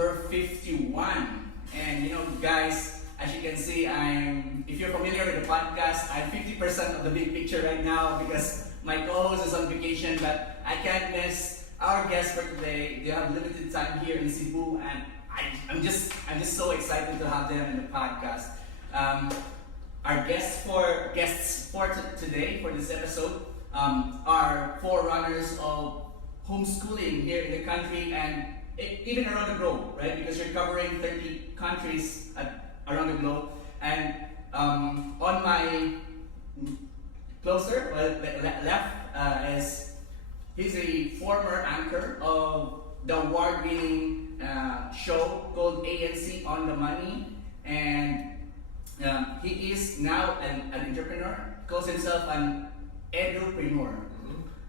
number 51. And you know, guys, as you can see, if you're familiar with the podcast, I'm 50% of the big picture right now because my co-host is on vacation, but I can't miss our guest for today. They have limited time here in Cebu, and I'm just so excited to have them in the podcast. Our guests for today, for this episode, are forerunners of homeschooling here in the country and even around the globe, right? Because you're covering 30 countries around the globe. And on my left is he's a former anchor of the award-winning show called ANC On The Money, and he is now an entrepreneur, calls himself an edu-preneur,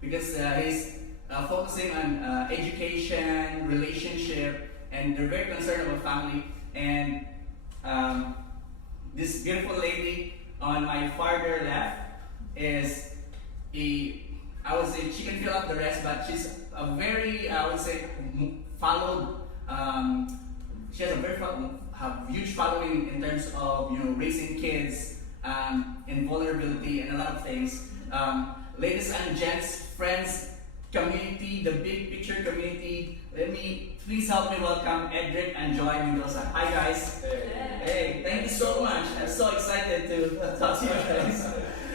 because he's focusing on education, relationship, and they're very concerned about family. And this beautiful lady on my farther left is I would say she can fill up the rest, but she's a very, I would say, followed. She has a huge following in terms of raising kids, and vulnerability, and a lot of things. Ladies and gents, friends, community, the big picture community. Let me please help me welcome Edric and Joy Mendoza. Hi guys. Hey, thank you so much. I'm so excited to talk to you guys.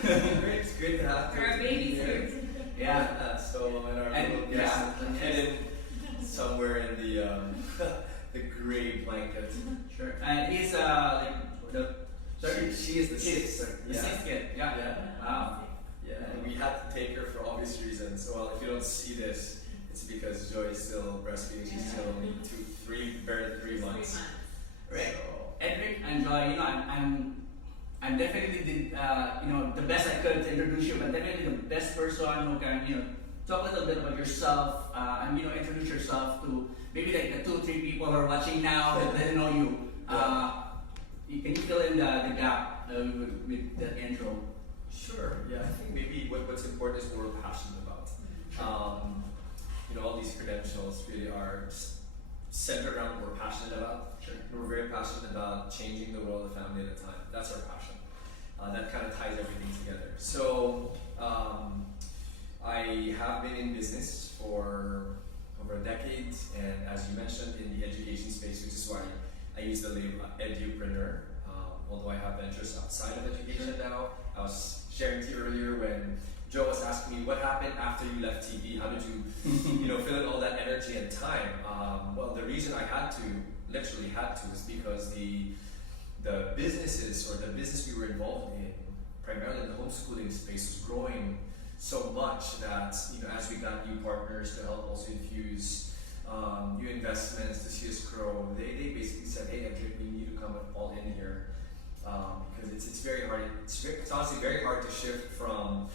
It's great to have you. Our babies here. Yeah. So in our little guest hidden somewhere in the the gray blanket. Sure. And he's she is the sixth. The sixth kid. Yeah. Wow. Yeah, and we had to take her for obvious reasons. Well, if you don't see this, it's because Joy is still breastfeeding. She's still only barely 3 months. Right. So, Edric and Joy, I'm definitely did the best I could to introduce you, but definitely the best person who can talk a little bit about yourself and introduce yourself to maybe like the 2-3 people who are watching now that didn't know you. Can you fill in the gap with the intro? Sure. Yeah, I think maybe what's important is what we're passionate about. All these credentials really are centered around what we're passionate about. Sure. We're very passionate about changing the world, a family at a time. That's our passion. That kind of ties everything together. So I have been in business for over a decade, and as you mentioned, in the education space, which is why I use the label edu-preneur. Although I have ventures outside of education now. I was sharing to you earlier when Joe was asking me what happened after you left TV. How did you, fill in all that energy and time? Well, the reason I literally had to, is because the businesses or the business we were involved in, primarily in the homeschooling space, was growing so much that as we got new partners to help also infuse new investments to see us grow, they basically said, hey, Edric, we need to come all in here. Because it's very hard. It's honestly very hard to shift from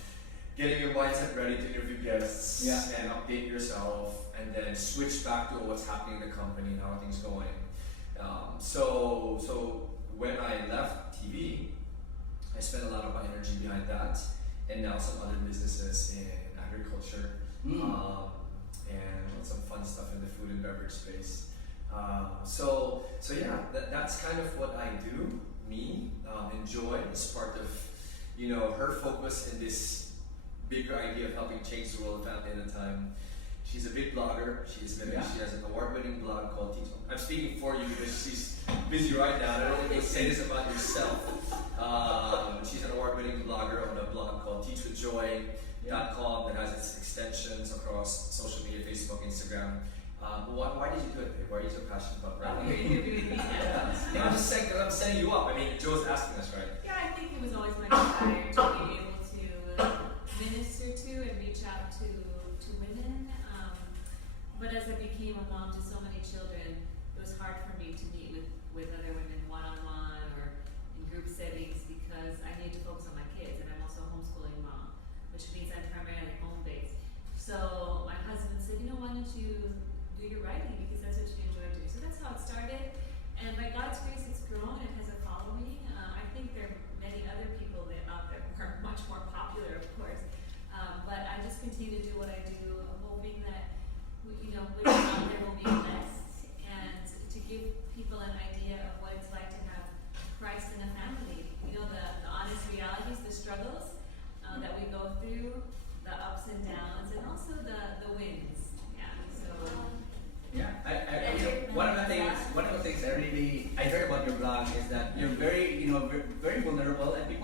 getting your mindset ready to interview guests and update yourself, and then switch back to what's happening in the company and how things going. So when I left TV, I spent a lot of my energy behind that, and now some other businesses in agriculture, and some fun stuff in the food and beverage space. So that's kind of what I do. Me, Joy is part of, her focus in this bigger idea of helping change the world of family at a time. She's a big blogger. She has an award-winning blog called Teach. I'm speaking for you because she's busy right now. I don't want you to say this about yourself. She's an award-winning blogger on a blog called teachwithjoy.com that has its extensions across social media, Facebook, Instagram. Why did you do it, babe? Why are you so passionate about writing? I'm just saying, because I'm setting you up. I mean, Joe's asking us, right? Yeah, I think it was always my desire to be able to minister to and reach out to women. But as I became a mom to so many children, it was hard for me to meet with other women one-on-one or in group settings because I need to focus on my kids, and I'm also a homeschooling mom, which means I'm primarily home-based. So my husband said, why don't you do your writing, because that's what you enjoy doing. So that's how it started, and by God's grace, it's grown. It has a following. I think there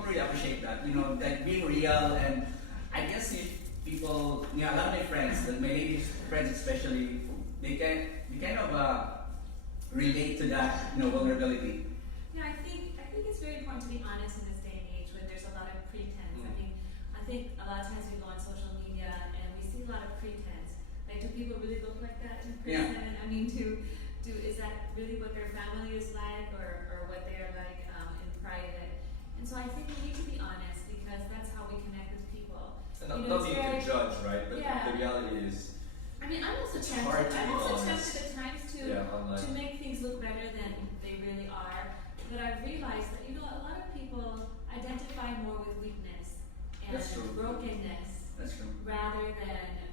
really appreciate that. You know, like being real, and I guess if people, you know, a lot of my friends, my ladies friends especially, they kind of relate to that, you know, vulnerability. Yeah, I think it's very important to be honest in this day and age when there's a lot of pretense. I think a lot of times we go on social media and we see a lot of pretense. Like, do people really look like that in person? Yeah. I mean, is that really what their family is like, or what they are like in private? And so I think we need to be honest, because that's how we connect with people. And You know, not it's being very- to judge, right? But Yeah. the reality is, I mean, I'm also It's tempted. hard to I'm be also honest. tempted at times to online. make things look better than they really are. But I've realized that, you know, a lot of people identify more with weakness and That's true. brokenness That's true. rather than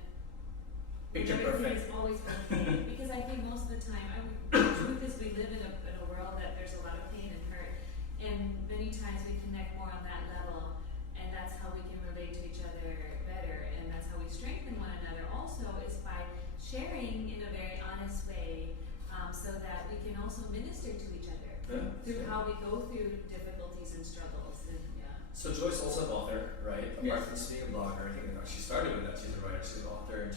Picture everything perfect. is always okay. Because I think most of the time, the truth is we live in a world that there's a lot of pain and hurt, and many times we connect more on that level, and that's how we can relate to each other better, and that's how we strengthen one another. Also, is by sharing in a very honest way, so that we can also minister to each other through how we go through difficulties and struggles. And So Joy's also an author, right? Yes. Apart from being a blogger, I think she started with that. She's a writer, she's an author, and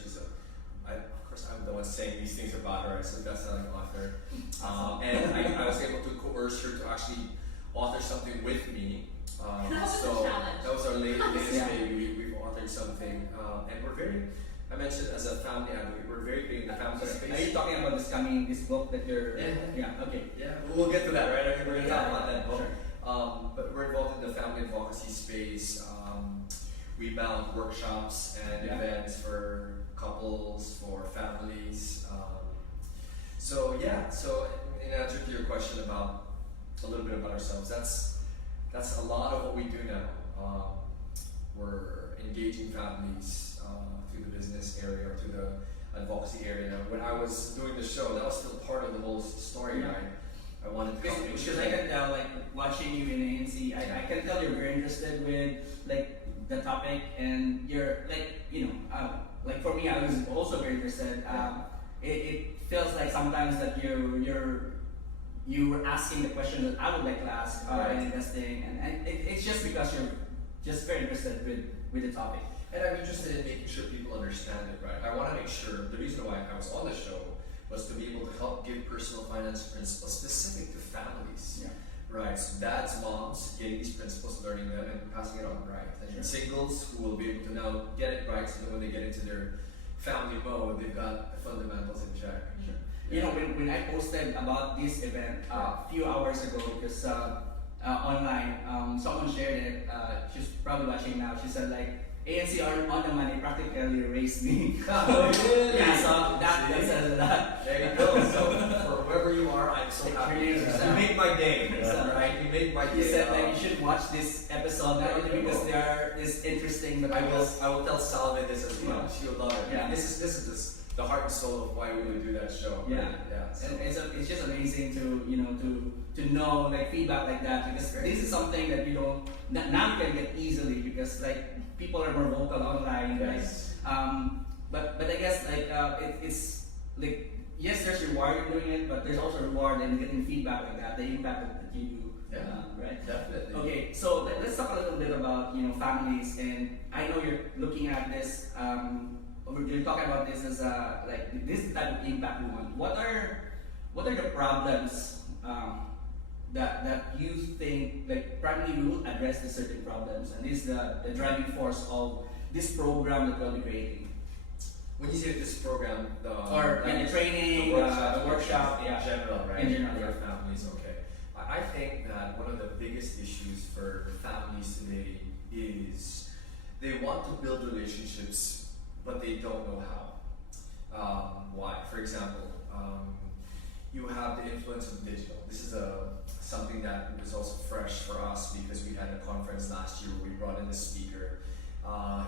of course, I'm the one saying these things about her. She's a best-selling author, and I was able to coerce her to actually author something with me. That was a so challenge. that was our latest Yeah. baby. We've authored something, and we're very. I mentioned as a family advocate, we're very big in the family space. Are you talking about this book that you're? Yeah. Okay. Yeah, we'll get to that, right? I think we're going to talk Yeah. about that book. Sure. But we're involved in the family advocacy space. We mount workshops and Yeah. events for couples, for families. So in answer to your question about a little bit about ourselves, that's a lot of what we do now. We're engaging families through the business area or through the advocacy area. When I was doing the show, that was still part of the whole story, Yeah. right? I wanted to help make sure Because I can tell, like watching you in ANC, I can tell you're very interested with like the topic, and you're like, you know, like for me, I was also very interested. It feels like sometimes that you were asking the question that I would like to ask in investing, and it's just because you're just very interested with the topic. And I'm interested in making sure people understand it, right? I want to make sure, the reason why I was on the show was to be able to help give personal finance principles specific to families, right? So dads, moms, getting these principles, learning them, and passing it on, right? And Sure. singles who will be able to now get it right, so that when they get into their family mode, they've got the fundamentals in check. Sure. You know, when I posted about this event a few hours ago, because online, someone shared it. She's probably watching now. She said like, ANC on the money practically raised me. Really? Yeah, so that says a lot. There you go. So for whoever you are, I'm so happy. You made my day, right? You made my day. He said that you should watch this episode not only because they are is interesting, but I will tell Salve this as well. Yeah. She'll love it. Yeah. This is the heart and soul of why we really do that show. Yeah. Yeah. So. And it's just amazing to know like feedback like that, because this is something that you don't now you can get easily, because like people are more vocal online, right? Yes. But I guess like it's like, yes, there's reward in doing it, but there's also reward in getting feedback like that, the impact that you do. Yeah. Right. Definitely. Okay, so let's talk a little bit about families, and I know you're looking at this. You're talking about this as like this type of impact we want. What are the problems that you think like probably we will address the certain problems, and this is the driving force of this program that we'll be creating? When you say this program, the training, the workshop, in general, right? In general, for families, okay. I think that one of the biggest issues for families today is they want to build relationships, but they don't know how. Why? For example, you have the influence of digital. This is something that was also fresh for us because we had a conference last year where we brought in a speaker.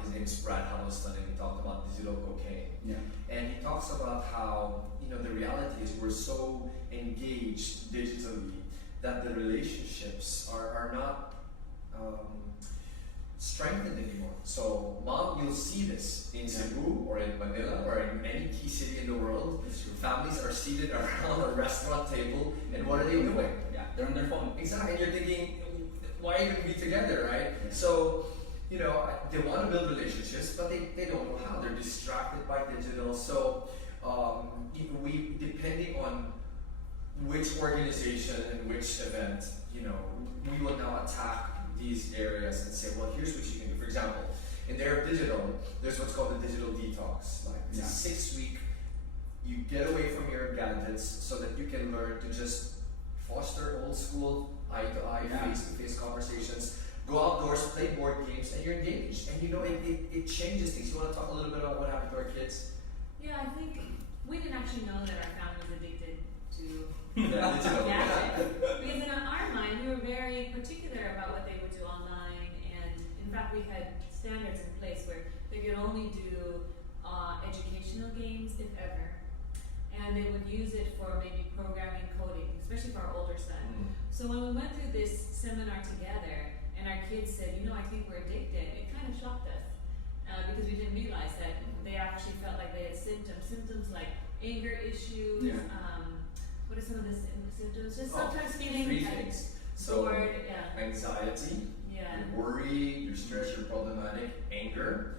His name is Brad Huddleston, and he talked about digital cocaine. Yeah. And he talks about how the reality is we're so engaged digitally that the relationships are not strengthened anymore. So, mom, you'll see this in Cebu or in Manila or in any key city in the world. Families are seated around a restaurant table, and what are they doing? Yeah, they're on their phone. Exactly, and you're thinking, why even be together, right? So, they want to build relationships, but they don't know how. They're distracted by digital. So, we depending on which organization and which event, we will now attack these areas and say, well, here's what you can do. For example, in the area of digital, there's what's called the digital detox. Like it's a 6-week, you get away from your gadgets so that you can learn to just foster old school, eye-to-eye, face-to-face conversations. Go outdoors, play board games, and you're engaged. And it changes things. You want to talk a little bit about what happened to our kids? Yeah, I think we didn't actually know that our family was addicted to digital. gadgets. Because in our mind, we were very particular about what they would do online. And in fact, we had standards in place where they could only do educational games, if ever. And they would use it for maybe programming, coding, especially for our older son. So when we went through this seminar together, and our kids said, I think we're addicted, it kind of shocked us because we didn't realize that they actually felt like they had symptoms like anger issues. What are some of the symptoms? Just sometimes feeling three like things. So, bored, anxiety, you're worried, you're stressed, you're problematic, anger.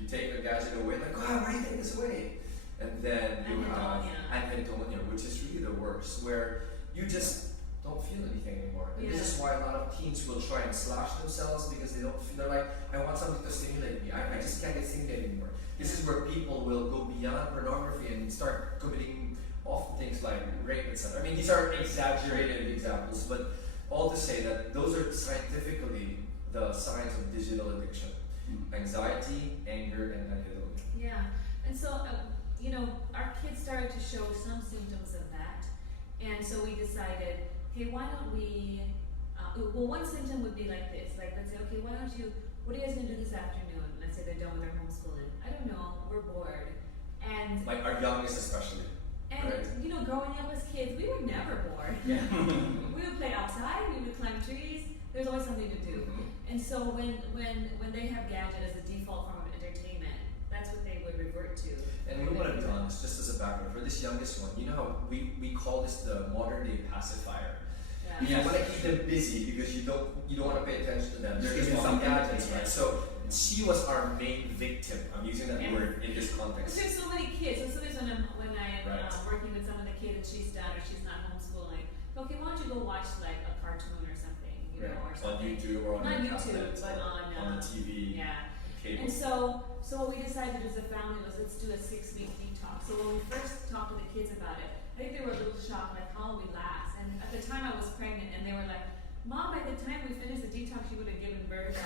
You take the gadget away, like, why are you taking this away? And then you have anhedonia, which is really the worst, where you just don't feel anything anymore. And this is why a lot of teens will try and slash themselves because they don't feel, they're like, I want something to stimulate me. I just can't get stimulated anymore. This is where people will go beyond pornography and start committing awful things like rape, etc. I mean, these are exaggerated examples, but all to say that those are scientifically the signs of digital addiction. Anxiety, anger, and anhedonia. Yeah, and so, our kids started to show some symptoms of that. And so we decided, okay, why don't we, one symptom would be like this, like let's say, okay, what are you guys going to do this afternoon? Let's say they're done with their homeschooling. I don't know, we're bored. And like our youngest especially. And right? Growing up as kids, we were never bored. Yeah. We would play outside, we would climb trees, there's always something to do. And so when they have gadget as a default form of entertainment, that's what they would revert to. And we want to be honest, just as a background, for this youngest one, you know how we call this the modern day pacifier. You want to keep them busy because you don't want to pay attention to them. They're using some gadgets, right? So she was our main victim. I'm using that word in this context. There's so many kids. And sometimes when I'm working with some of the kids and she's done or she's not homeschooling, okay, why don't you go watch like a cartoon or something, or something. On YouTube or on not your YouTube, tablet, but on the TV. Yeah. Cable. And so what we decided as a family was let's do a 6-week detox. So when we first talked to the kids about it, I think they were a little shocked, like how will we last? And at the time I was pregnant and they were like, Mom, by the time we finished the detox you would have given birth.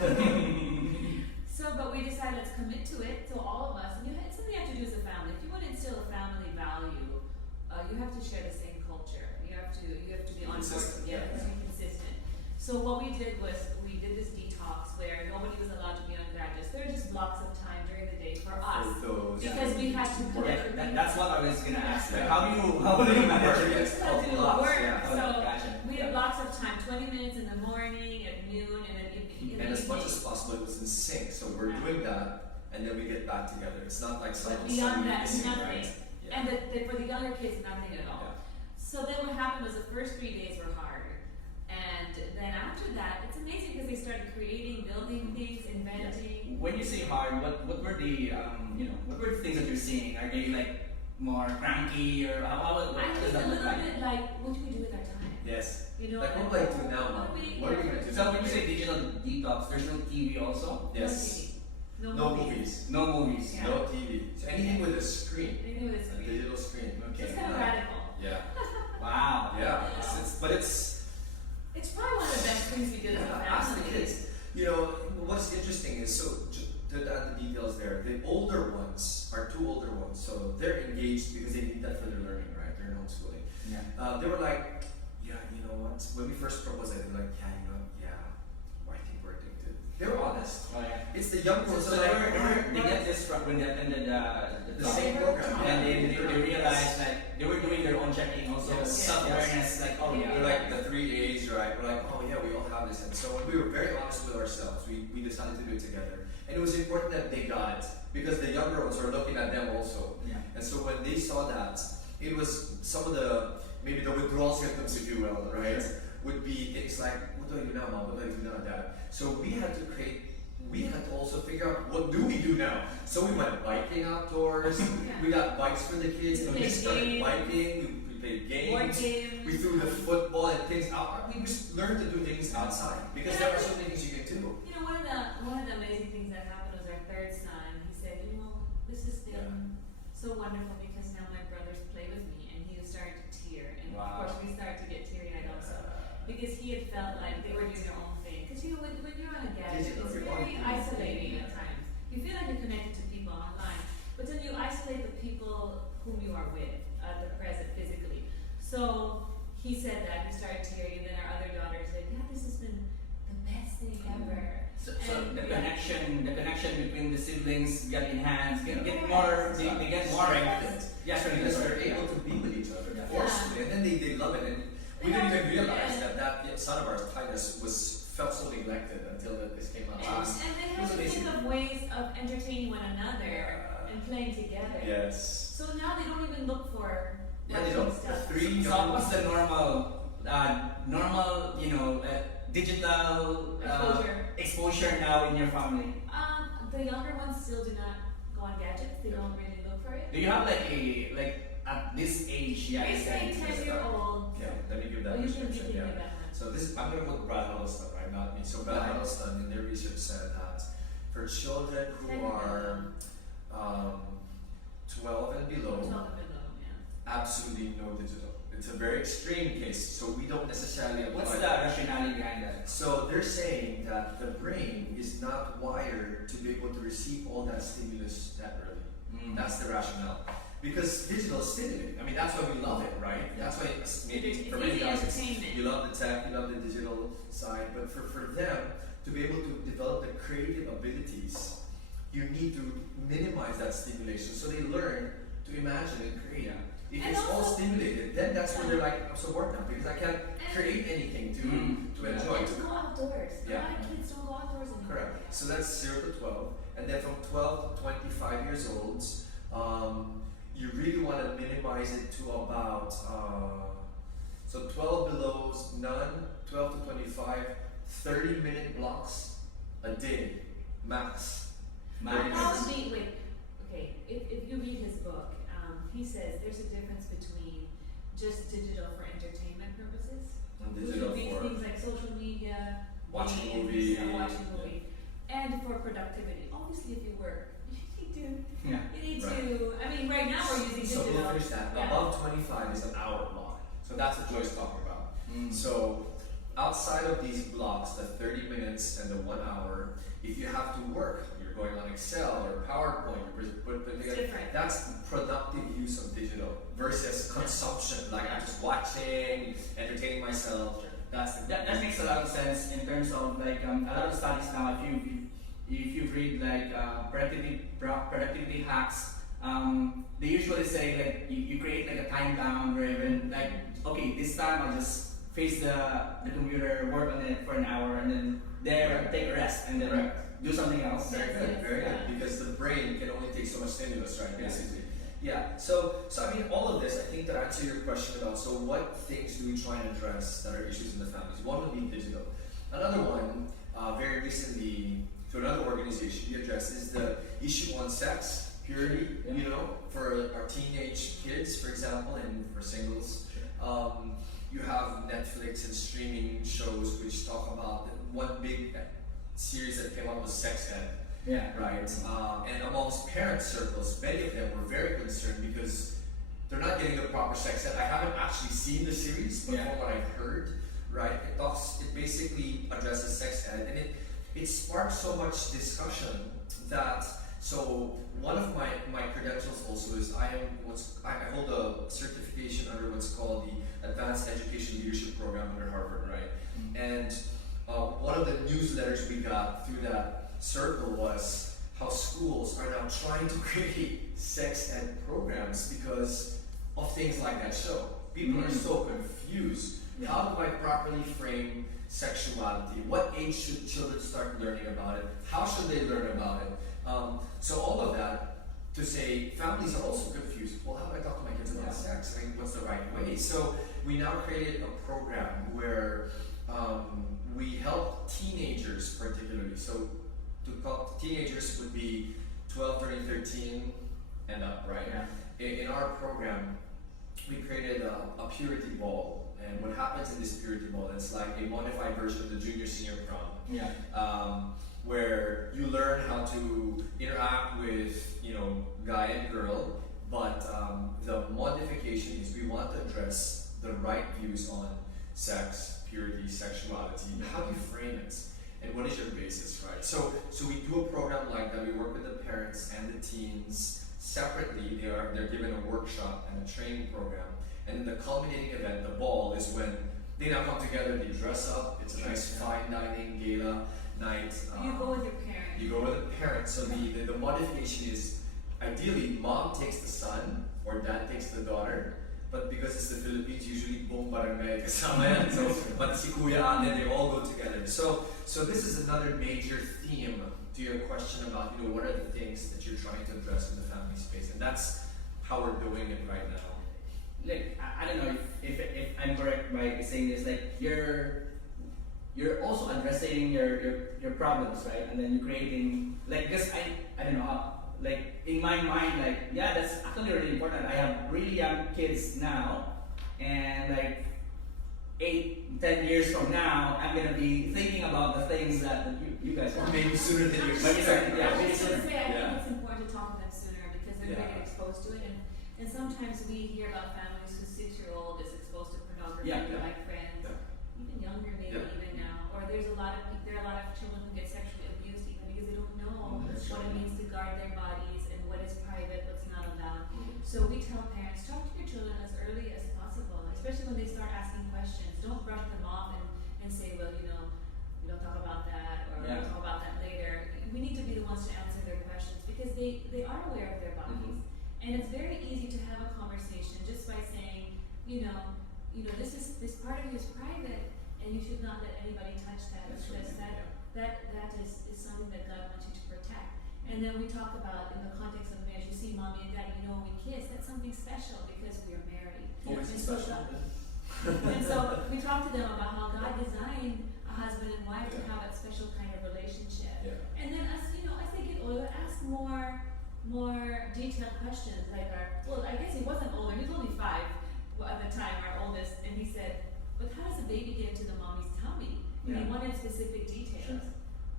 But we decided let's commit to it, so all of us, and it's something you have to do as a family. If you want to instill a family value, you have to share the same culture. You have to be on board together, to be consistent. So what we did was we did this detox where nobody was allowed to be on gadgets. There are just blocks of time during the day for us because we had to commit. That's what I was gonna ask. Like, how do you manage it? So we had blocks of time, 20 minutes in the morning, at noon, and then in the and as evening. much as possible, it was in sync. So we're doing that, and then we get back together. It's not like But beyond that, nothing. Right? Yeah. And for the younger kids, nothing at all. Yeah. So then what happened was the first 3 days were hard. And then after that, it's amazing because they started creating, building things, inventing. When you say hard, what were the what were the things that you're seeing? Are they like more cranky or what I does think that a look little like? bit like, what do we do with our time? Yes. Like what will I do now, Mom? What are we going to do? So when you say digital detox, there's no TV also? Yes. No movies. No movies. Yeah. No TV. So anything with a screen. Anything with a screen. A digital screen. Okay. It's kind of radical. Yeah. Wow. Yeah. But It's probably one of the best things we did as a family. Ask the kids. What's interesting is, so to add the details there, the older ones, our 2 older ones, so they're engaged because they need that for their learning, right? They're in homeschooling. Yeah. They were like, yeah, you know what? When we first proposed it, they were like, I think we're addicted. They were honest. Oh yeah. It's the young ones. So they get this from when they attended the same program. And they realized that they were doing their own checking also, self-awareness, like, oh yeah. They're like the 3 days, right? We're like, oh yeah, we all have this. And so when we were very honest with ourselves, we decided to do it together. And it was important that they got it because the younger ones were looking at them also. Yeah. And so when they saw that, it was some of maybe the withdrawal symptoms, if you will, right? Sure. Would be things like, what do do I do now, mom? What do I do now, dad? So we had to also figure out what do we do now. So we went biking outdoors. We got bikes for the kids, and we just started biking. We played games. We threw the football and things out. We just learned to do things outside because there are so many things you can do. You know, one of the amazing things that happened was our third son. He said, you know, this has been so wonderful because now my brothers play with me, and he was starting to tear. And of course, we started to get teary-eyed also because he had felt like they were doing their own thing. Because you know, when you're on a gadget, it's very isolating at times. You feel like you're connected to people online, but then you isolate the people whom you are with at the present physically. So he said that, he started tearing, and then our other daughter said, "Dad, this has been the best thing ever." So the connection between the siblings get enhanced, get more, they get more strengthened. Yes, Because they're able to be with each other forcefully, and then they love it. And we didn't even realize that son of ours, Titus, felt so neglected until this came out. And they had to think of ways of entertaining one another and playing together. Yes. So now they don't even look for they don't. stuff. So what's the normal, digital exposure now in your family? The younger ones still do not go on gadgets. They don't really look for it. Do you have at this age? Yeah, It's like 10-year-old. Yeah, let me give that You can description. give Yeah. that one. So I'm going to put Brad Huddleston, right? Not me. So Brad Huddleston in their research said that for children who are 12 and below, 12 and below, yeah. absolutely no digital. It's a very extreme case, so we don't necessarily apply. What's the rationale behind that? So they're saying that the brain is not wired to be able to receive all that stimulus that early. That's the rationale. Because digital is stimulating. I mean, that's why we love it, right? That's why maybe for many guys, you love the tech, you love the digital side, but for them to be able to develop the creative abilities, you need to minimize that stimulation. So they learn to imagine and create. If it's all stimulated, then that's when they're like, I'm so bored now because I can't create anything to enjoy. And to go outdoors. Yeah. A lot of kids don't go outdoors anymore. Correct. So that's 0 to 12. And then from 12 to 25 years old, you really want to minimize it to about, so 12 below, none, 12 to 25, 30-minute blocks a day, max. If you read his book, he says there's a difference between just digital for entertainment purposes, And digital which would be for things like social media, watching games, movie, watching movie, and for productivity. Obviously, if you work, you need Right. to. I mean, right now we're using So digital. we'll finish that. Yeah. Above 25 is an hour block. So that's what Joy's talking about. So outside of these blocks, the 30 minutes and the 1 hour, if you have to work, you're going on Excel or PowerPoint, It's different. that's productive use of digital versus consumption. Like I'm just watching, entertaining myself. That makes a lot of sense in terms of a lot of studies now. If you read productivity hacks, they usually say you create a time bound where even okay, this time I'll just face the computer, work on it for an hour, and then take a rest, and then do something else. Very good, very good. Because the brain can only take so much stimulus, right? Basically. Yeah. So I mean, all of this, I think, to answer your question about what things do we try and address that are issues in the families? One would be digital. Another one, very recently, through another organization, we addresses the issue on sex, purity. For our teenage kids, for example, and for singles. You have Netflix and streaming shows which talk about one big series that came out was sex ed. Yeah. Right. And amongst parent circles, many of them were very concerned because they're not getting the proper sex ed. I haven't actually seen the series, but from what I've heard, right, it basically addresses sex ed, and it sparked so much discussion that. So one of my credentials also is I hold a certification under what's called the Advanced Education Leadership Program under Harvard, right? And one of the newsletters we got through that circle was how schools are now trying to create sex ed programs because of things like that show. People are so confused. How do I properly frame sexuality? What age should children start learning about it? How should they learn about it? So all of that to say families are also confused. Well, how do I talk to my kids about sex? I mean, what's the right way? So we now created a program where we help teenagers particularly. So to call teenagers would be 12, 13, 13 and up, right? Yeah. In our program, we created a purity ball, and what happens in this purity ball, it's like a modified version of the junior senior prom. Yeah. Where you learn how to interact with, guy and girl, but the modification is we want to address the right views on sex, purity, sexuality. How do you frame it, and what is your basis, right? So we do a program like that. We work with the parents and the teens separately. They're given a workshop and a training program, and then the culminating event, the ball, is when they now come together. They dress up. It's a nice fine dining gala night. You go with your parents. You go with the parents. So the modification is ideally mom takes the son or dad takes the daughter. But because it's the Philippines, usually buong barangay kasama yan. So, but si kuya ate, they all go together. So this is another major theme to your question about, what are the things that you're trying to address in the family space, and that's how we're doing it right now. Like, I don't know if I'm correct by saying this. Like, you're also addressing your problems, right? And then you're creating, like, because I don't know how. Like, in my mind, like, yeah, that's actually really important. I have really young kids now, and like 8-10 years from now, I'm gonna be thinking about the things that you guys Or are. maybe sooner than you Maybe expect. sooner, yeah. I was maybe just gonna sooner. say, I Yeah. think it's important to talk to them sooner because they're Yeah. going to get exposed to it, and sometimes we hear about families whose 6-year-old is exposed to pornography Yeah, through yeah. like friends, Yeah. even younger maybe Yeah. even now, or there are a lot of children who get sexually abused even because they don't know That's what right. it means to guard their bodies and what is private, what's not allowed. So we tell parents, talk to your children as early as possible, especially when they start asking questions. Don't brush them off and say, well, we don't talk about that, or Yeah. we'll talk about that later. We need to be the ones to answer their questions because they are aware of their bodies. And it's very easy to have a conversation just by saying, this part of you is private and you should not let anybody touch that. That's Because right. that is something that God wants you to protect. And then we talk about in the context of marriage, you see mommy and daddy, when we kiss, that's something special because we are married. Oh, it's And so special. and so we talk to them about how God designed a husband and wife to have a special kind of relationship. Yeah. And then as they get older, ask more detailed questions. Like I guess he wasn't older, he was only 5 at the time, our oldest, and he said, but how does a baby get into the mommy's tummy? And he Yeah. wanted specific details. Sure.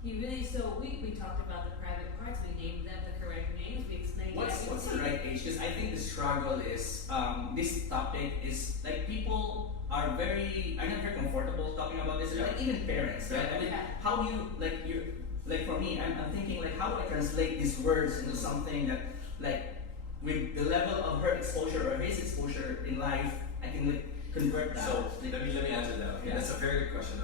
He really, so we talked about the private parts, we named them the correct names, we explained What's the right age? Because I think the struggle is this topic is like people are not very comfortable talking about this. Yeah. Like even parents, right? I mean, Yeah. how do you like for me? I'm thinking like how do I translate these words into something that like with the level of her exposure or his exposure in life, I can like convert that. So let me answer that. Okay, Yeah. that's a very good question.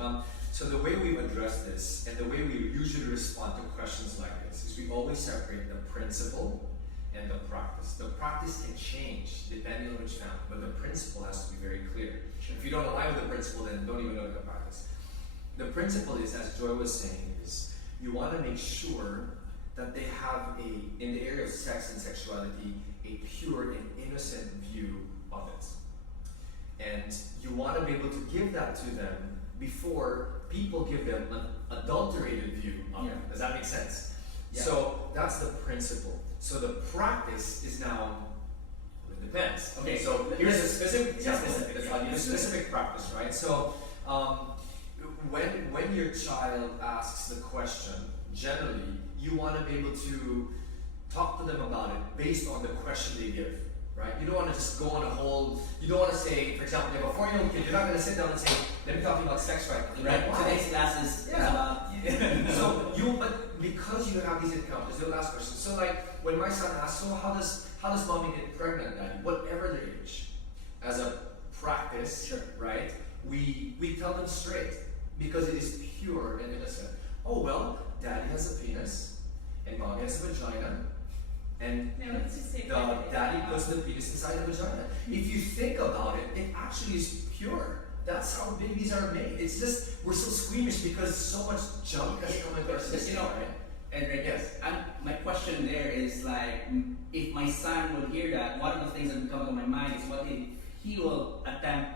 So the way we've addressed this and the way we usually respond to questions like this is we always separate the principle and the practice. The practice can change depending on which family, but the principle has to be very clear. If you don't align with the principle, then don't even look at the practice. The principle is, as Joy was saying, is you want to make sure that they have in the area of sex and sexuality, a pure and innocent view of it. And you want to be able to give that to them before people give them an adulterated view of it. Does that make sense? Yeah. So that's the principle. So the practice is now, it depends. Okay, so here's a specific example. I'll give you a specific practice, right? So when your child asks the question, generally you want to be able to talk to them about it based on the question they give. Right? You don't want to just go on a whole, you don't want to say, for example, you have a 4-year-old kid, you're not going to sit down and say, let me talk to you about sex right now. Right. Why? Today's class is about But because you have these encounters, they'll ask questions. So like when my son asks, so how does mommy get pregnant, daddy? Whatever their age. As a practice, Sure. right? We tell them straight because it is pure and innocent. Oh well, daddy has a penis and mommy has a vagina. And No, let's just say the daddy puts the penis inside the vagina. If you think about it, it actually is pure. That's how babies are made. It's just we're so squeamish because so much junk has come into our system. Right? And yes, my question there is like, if my son would hear that, one of the things that would come to my mind is what if he will attempt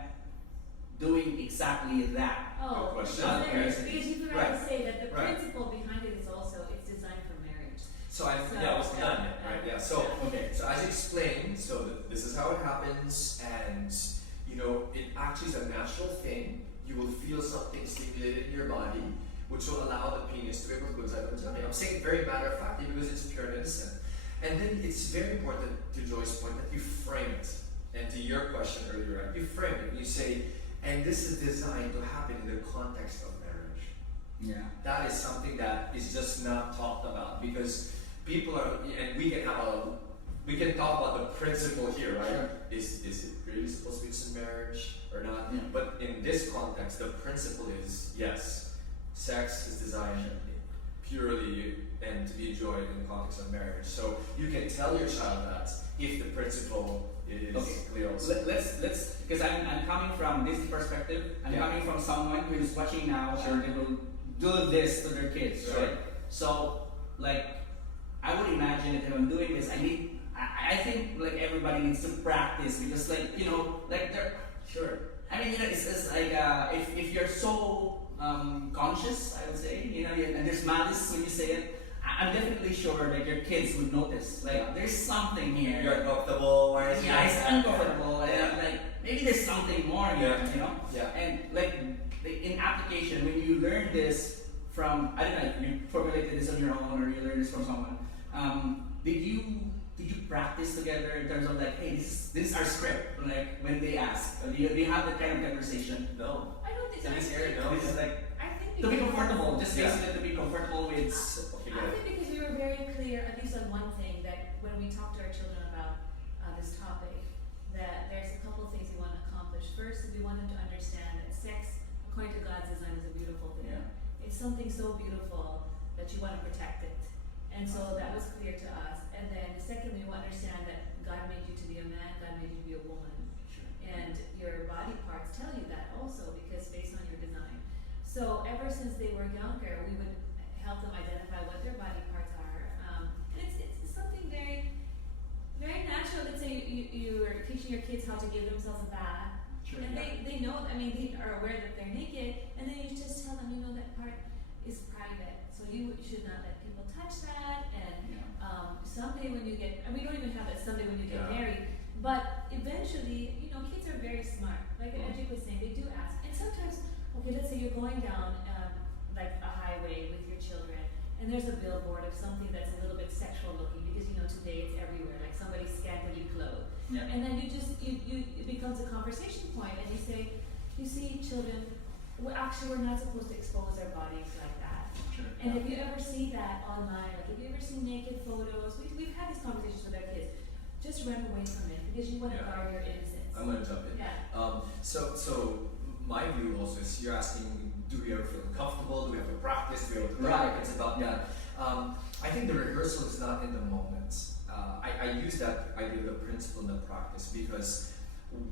doing exactly that. Oh, question. because you forgot Right. to say that the Right. principle behind it is also it's designed for marriage. So I was done yet, right? Yeah. So as you explained, this is how it happens, and it actually is a natural thing. You will feel something stimulated in your body, which will allow the penis to be able to go inside the vagina. I'm saying it very matter of factly because it's pure medicine. And then it's very important, to Joy's point, that you frame it. And to your question earlier, right? You frame it. You say, and this is designed to happen in the context of marriage. Yeah. That is something that is just not talked about because people are, and we can talk about the principle here, right? Sure. Is it really supposed to be just in marriage or not? Yeah. But in this context, the principle is yes, sex is designed purely and to be enjoyed in the context of marriage. So you can tell your child that if the principle is clear. Also. Let's because I'm coming from this perspective. I'm coming from someone who is watching now, Sure. and they will do this to their kids, Sure. right? So like, I would imagine that if I'm doing this, I think like everybody needs to practice because like they're Sure. I mean it's like if you're so conscious, I would say and there's malice when you say it. I'm definitely sure that your kids would notice like there's something here. You're uncomfortable. Why is Yeah, it's uncomfortable, and Yeah. like maybe there's something more here, Yeah. And like in application, when you learn this from I don't know if you formulated this on your own or you learned this from someone. Did you practice together in terms of like, hey, this is our script? Like when they ask, do you have that kind of conversation? No. I don't think So this area, no. This is like I think to be because- comfortable, just Yeah. basically to be comfortable with. Okay, I think because we were very clear, at least on one thing, that when we talk to our children about this topic, that there's a couple of things we want to accomplish. First, we want them to understand that sex, according to God's design, is a beautiful thing. Yeah. It's something so beautiful that you want to protect it. And so that was clear to us. And then secondly, we want to understand that God made you to be a man, God made you to be a woman. And your body parts tell you that also because based on your design. So ever since they were younger, we would help them identify what their body parts are. And it's something very, very natural. Let's say you're teaching your kids how to give themselves a bath. Sure, And yeah. they know, they are aware that they're naked, and then you just tell them, that part is private. So you should not let people touch that, and someday when you get, we don't even have that someday when you get Yeah. married, but eventually, kids are very smart. Like Edric was saying, they do ask. And sometimes, let's say you're going down like a highway with your children, and there's a billboard of something that's a little bit sexual looking, because today it's everywhere, like somebody's scantily clothed. Yeah. And then it becomes a conversation point, and you say, you see, children, we're not supposed to expose our bodies like that. Sure. And if you ever see that online, like if you ever see naked photos, we've had these conversations with our kids. Just run away from it because you want to guard your innocence. I'm gonna jump in. Yeah. So my view also is you're asking, do we ever feel uncomfortable? Do we have to practice? Do we have to Right. It's about that. I think the rehearsal is not in the moment. I use that idea of the principle and the practice because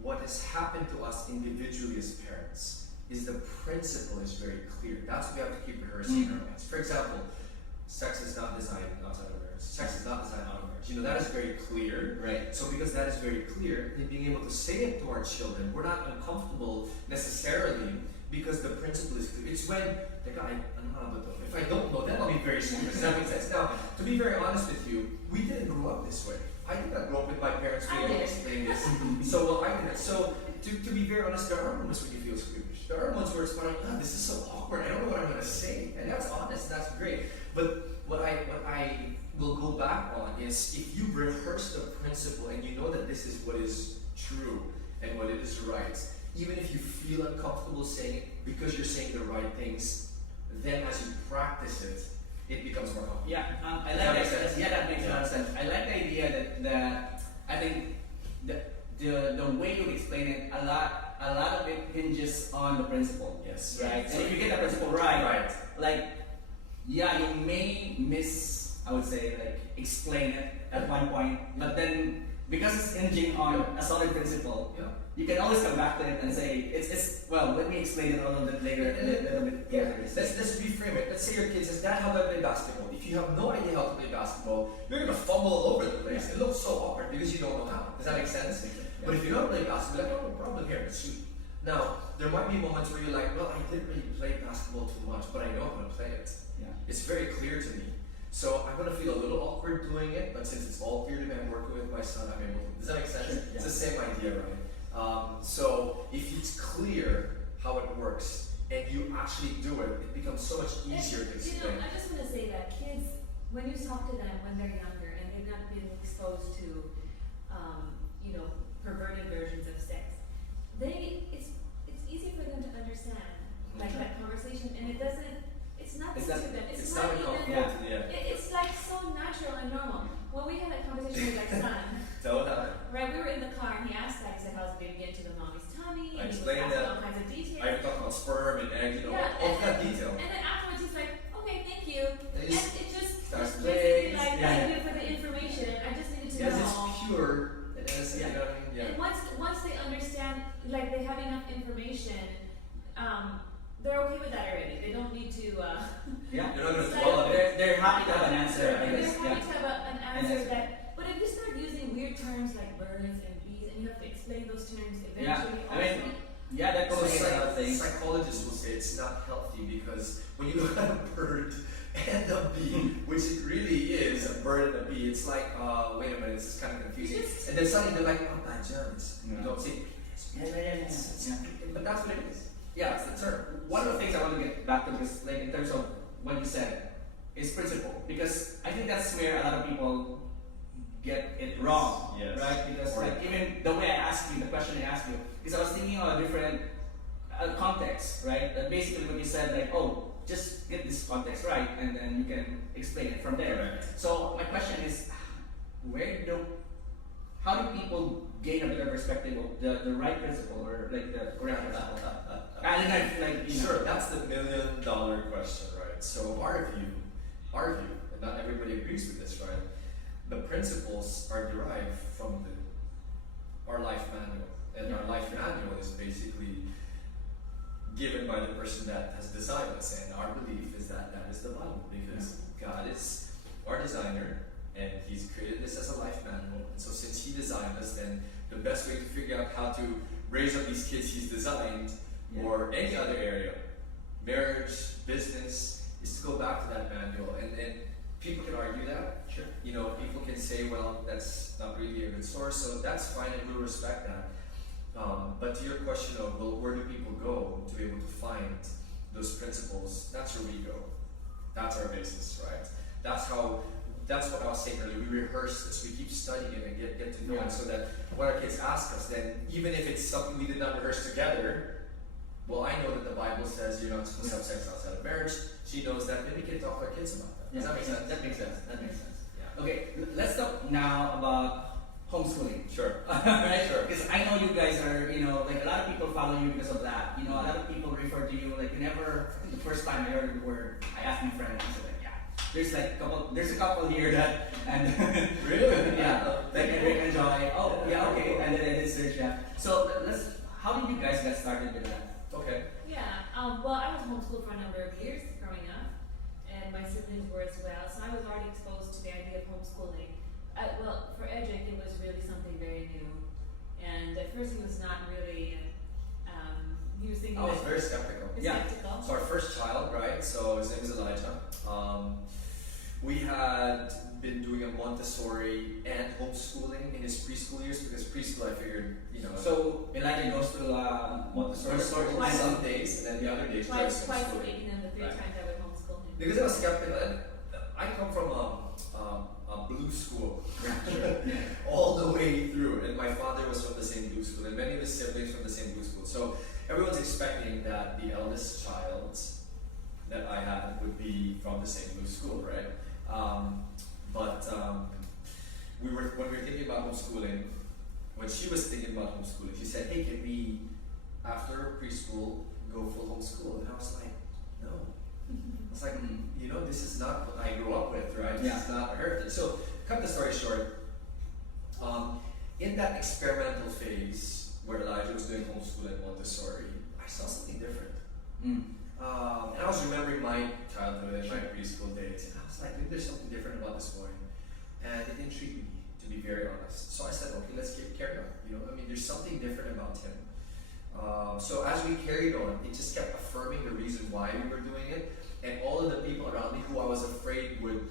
what has happened to us individually as parents is the principle is very clear. That's what we have to keep rehearsing in our minds. For example, sex is not designed outside of marriage. Sex is not designed out of marriage. That is very clear. Right. So because that is very clear, then being able to say it to our children, we're not uncomfortable necessarily because the principle is clear. It's when the guy, if I don't know, then I'll be very stupid. Does that make sense? Now, to be very honest with you, we didn't grow up this way. I did not grow up with my parents being able to explain this. So I did it. So to be very honest, there are moments when you feel squeamish. There are moments where it's like, this is so awkward. I don't know what I'm gonna say. And that's honest, that's great. But what I will go back on is if you rehearse the principle and you know that this is what is true and what it is right, even if you feel uncomfortable saying it because you're saying the right things, then as you practice it, it becomes more comfortable. Yeah, I like That that. makes sense. Yeah, that makes a lot of sense. I like the idea that I think the way you explain it, a lot of it hinges on the principle. Yes. Right. And if you get the principle right, like you may I would say explain it at one point, but then because it's hinging on a solid principle, you can always come back to it and say let me explain it a little bit later and a little bit clearer. Let's reframe it. Let's say your kid says, Dad, how do I play basketball? If you have no idea how to play basketball, you're going to fumble all over the place. It looks so awkward because you don't know how. Does that make sense? But if you don't play basketball, no problem here, let's shoot. Now, there might be moments where you're like, well, I didn't really play basketball too much, but I know I'm gonna play it. Yeah. It's very clear to me. So I'm gonna feel a little awkward doing it, but since it's all clear to me, I'm working with my son, I'm able to. Does that make sense? Sure, It's yeah. the same idea, right? So if it's clear how it works and you actually do it, it becomes so much easier to explain. I just want to say that kids, when you talk to them when they're younger and they've not been exposed to, perverted versions of sex, it's easy for them to understand like that conversation, and it's nothing to them. It's not even. uncomfortable to them. It's like so natural and normal. When we had that conversation with my son, Tell that. right? We were in the car and he asked that. He said, "How's the baby get to the mommy's tummy?" I And he was explained asking that. all kinds of details. I talk about sperm and egg, Yeah, all that detail. And then afterwards he's like, "Okay, thank you." They And just it just starts basically playing. like, Yeah. "Thank you for the information. I just needed to Because know." it's pure and innocent, you know what I mean? Yeah. And once they understand, like they have enough information, they're okay with that already. They don't need to. Yeah. You're not gonna It's like- dwell on it. They're happy to have an answer, I They're guess. happy Yeah. to have an An answer answer. that. But if you start using weird terms like birds and bees, and you have to explain those terms eventually, I mean, also, Yeah, that So goes against other things. psychologists will say it's not healthy because when you look at a bird and a bee, which it really is a bird and a bee, it's like, wait a minute, it's kind of confusing. And then suddenly they're like, oh, bad germs. You Yeah. don't say, Yeah. but that's what it is. Yeah. That's the term. One of the things I want to get back to is like in terms of what you said is principle, because I think that's where a lot of people get it wrong, Yes. right? Because Or- like even the way I asked you, the question I asked you, is I was thinking of a different context, right? That basically what you said, like, oh, just get this context right, and then you can explain it from there. Correct. So my question is, how do people gain a better perspective of the right principle or like the correct principle? I don't know if like Sure, that's the $1 million question, right? So our view, and not everybody agrees with this, right? The principles are derived from our life manual, and our life manual is basically given by the person that has designed us, and our belief is that that is the Bible, because God is our designer, and He's created this as a life manual, and so since He designed us, then the best way to figure out how to raise up these kids He's designed, or any other area, marriage, business, is to go back to that manual. And people can argue that. Sure. People can say, well, that's not really a good source, so that's fine, and we'll respect that. But to your question of, well, where do people go to be able to find those principles? That's where we go. That's our basis, right? That's what I was saying earlier. We rehearse this, we keep studying it and get to know it, so that when our kids ask us, then even if it's something we did not rehearse together, well, I know that the Bible says you're not supposed to have sex outside of marriage. She knows that. Then we can talk to our kids about that. Does that make sense? That makes sense. That makes sense. Yeah. Okay, let's talk now about homeschooling. Sure. Right? Sure. Because I know you guys are, like a lot of people follow you because of that. A lot of people refer to you, like whenever, I think the first time I heard the word, I asked my friend, and he said like, there's a couple here that, and Really? yeah, like Edric and Joy. Oh, yeah, okay, and then I did search, yeah. So how did you guys get started with that? Okay. Yeah, well, I was homeschooled for a number of years growing up, and my siblings were as well, so I was already exposed to the idea of homeschooling. Well, for Edric, it was really something very new, and at first he was not really, he was thinking I was that- very skeptical. skeptical. So our first child, right? So his name is Elijah. We had been doing a Montessori and homeschooling in his preschool years, because preschool I figured, So Elijah goes to Montessori school. some days, and then the other days Twice a homeschooling. week, and then the 3 Right. times I would homeschool him. Because I was skeptical. And I come from a blue school all the way through, and my father was from the same blue school, and many of his siblings from the same blue school. So everyone's expecting that the eldest child that I had would be from the same blue school, right? When we were thinking about homeschooling, when she was thinking about homeschooling, she said, "Hey, can we, after preschool, go full homeschool?" And I was like, "No." I was like, this is not what I grew up with, right? This is not a heritage. So, cut the story short. In that experimental phase where Elijah was doing homeschool at Montessori, I saw something different. And I was remembering my childhood and my preschool days, and I was like, maybe there's something different about this boy. And it intrigued me, to be very honest. So I said, okay, let's carry on. There's something different about him. So as we carried on, it just kept affirming the reason why we were doing it, and all of the people around me who I was afraid would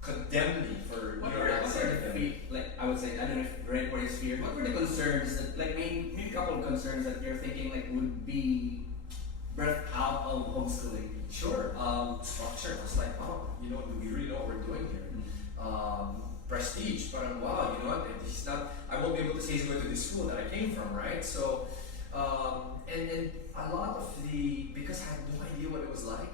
condemn me for What you know, were not the sending them. like I would say, I don't know if the right word is fear. What were the concerns that like maybe a couple of concerns that you're thinking like would be birthed out of homeschooling? Sure. Structure. I was like, oh, you know, do we really know what we're doing here? Prestige, but wow, you know what? He's not. I won't be able to say he's going to the school that I came from, right? So, and a lot of because I had no idea what it was like.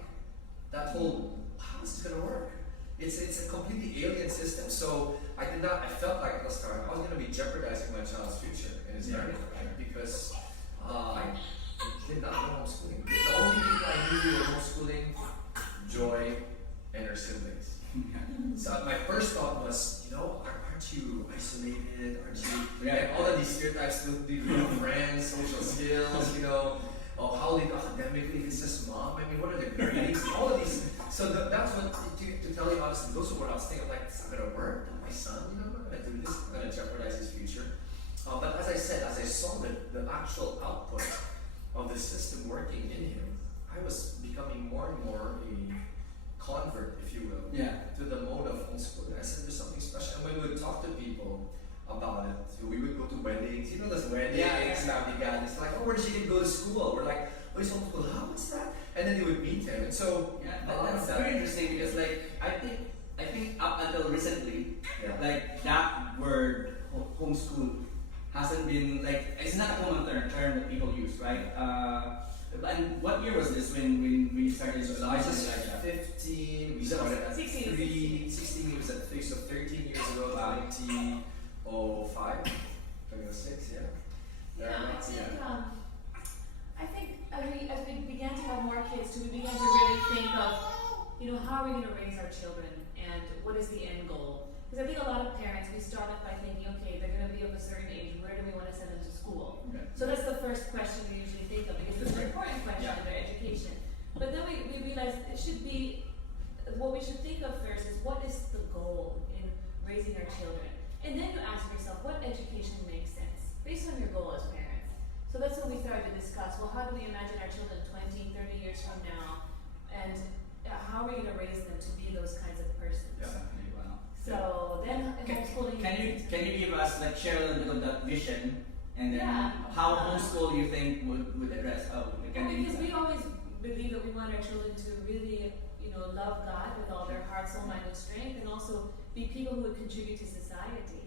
That whole how is this gonna work? It's a completely alien system. So I did not. I felt like at the start I was gonna be jeopardizing my child's future in his learning, right? Because I did not know homeschooling. The only people I knew who were homeschooling, Joy and her siblings. So my first thought was, you know, aren't you isolated? Aren't you? Yeah. And all of these stereotypes, do you have friends, social skills, you know, oh, how they do academically, it's just mom. I mean, what are the grades? All of these. So that's what, to tell you honestly, those are what I was thinking. I'm like, it's not gonna work. My son, you know, I'm not gonna do this. I'm gonna jeopardize his future. But as I said, as I saw the actual output of the system working in him, I was becoming more and more a convert, if you will, to the mode of homeschooling. I said there's something special. And when we would talk to people about it, so we would go to weddings, you know those weddings, family gatherings, it's like, oh, where did she go to school? We're like, oh, he's homeschooled, huh, what's that? And then they would meet him. And so That's very interesting because like I think up until recently, like that word homeschool hasn't been like it's not a common term that people use, right? And what year was this when we started? So I was just 15, we started at 16 years at 3, so 13 years ago, 2005, 2006, Yeah, I think as we began to have more kids too, we began to really think of, you know, how are we going to raise our children and what is the end goal? Because I think a lot of parents, we start off by thinking, okay, they're going to be of a certain age, where do we want to send them to school? Okay. So that's the first question we usually think of because it's an important question in their education. But then we realized it should be, what we should think of first is what is the goal in raising our children? And then you ask yourself, what education makes sense based on your goal as parents? So that's when we started to discuss, well, how do we imagine our children 20, 30 years from now? And how are we going to raise them to be those kinds of persons? Wow. So then homeschooling. Can you give us like share a little bit of that vision and then how homeschool you think would address because we always believe that we want our children to really, you know, love God with all their heart, soul, mind, and strength, and also be people who would contribute to society.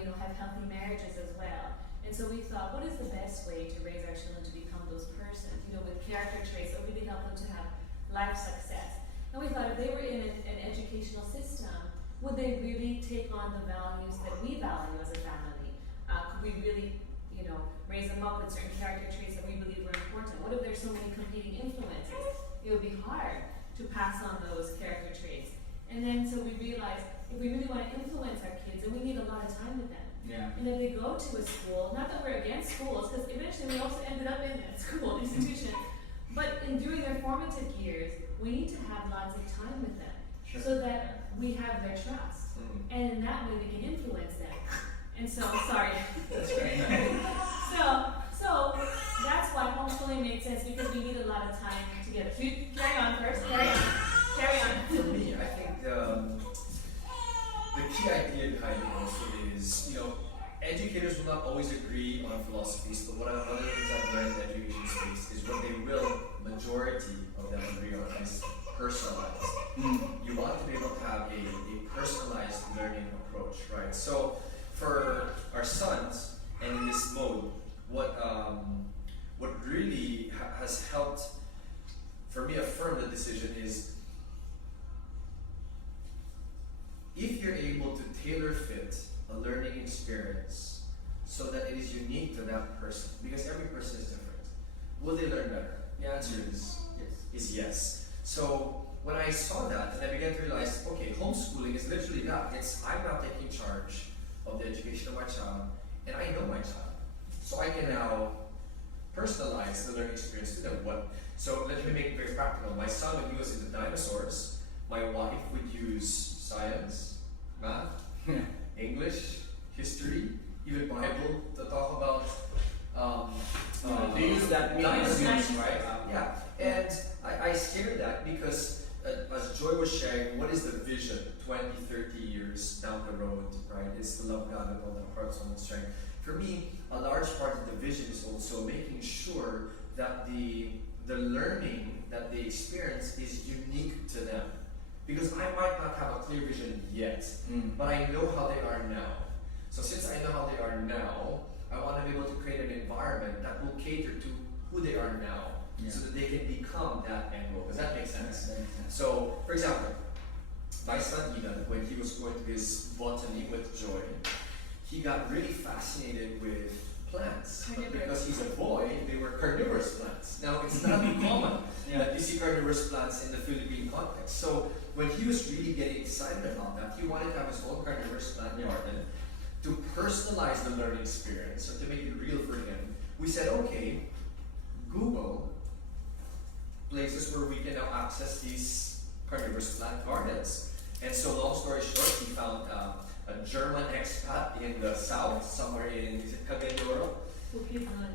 You know, have healthy marriages as well. And so we thought, what is the best way to raise our children to become those persons, you know, with character traits that really help them to have life success. And we thought if they were in an educational system, would they really take on the values that we value as a family? Could we really, you know, raise them up with certain character traits that we believe were important? What if there's so many competing influences? It would be hard to pass on those character traits. And then so we realized if we really want to influence our kids, then we need a lot of time with them. Yeah. And if they go to a school, not that we're against schools, because eventually we also ended up in a school institution, but during their formative years, we need to have lots of time with them so that we have their trust. And in that way, we can influence them. And so, sorry. That's great. So that's why homeschooling made sense because we need a lot of time together. So you carry on first. Carry on. For me, I think the key idea behind it also is, you know, educators will not always agree on philosophies, but one of the things I've learned in the education space is what they will, majority of them agree on is personalized. You want to be able to have a personalized learning approach, right? So for our sons, and in this mode, what really has helped for me affirm the decision is if you're able to tailor fit a learning experience so that it is unique to that person, because every person is different, will they learn better? The answer is yes. So when I saw that, and I began to realize, okay, homeschooling is literally that. It's I'm now taking charge of the education of my child, and I know my child, so I can now personalize the learning experience to them. So let me make it very practical. My son, when he was into dinosaurs, my wife would use science, math, English, history, even Bible to talk about They use that dynasties, dynasties. right? Yeah, and I share that because as Joy was sharing, what is the vision 20, 30 years down the road, right? It's to love God with all the heart, soul, and strength. For me, a large part of the vision is also making sure that the learning that they experience is unique to them. Because I might not have a clear vision yet, but I know how they are now. So since I know how they are now, I want to be able to create an environment that will cater to who they are now, so that they can become that end goal. Does that make sense? So, for example, my son Eden, when he was going through his botany with Joy, he got really fascinated with plants. But because he's a boy, they were carnivorous plants. Now, it's not common that you see carnivorous plants in the Philippine context. So, when he was really getting excited about that, he wanted to have his own carnivorous plant garden to personalize the learning experience, or to make it real for him. We said, okay, Google places where we can now access these carnivorous plant gardens. And so, long story short, he found a German expat in the south, somewhere in, is it Cagayan?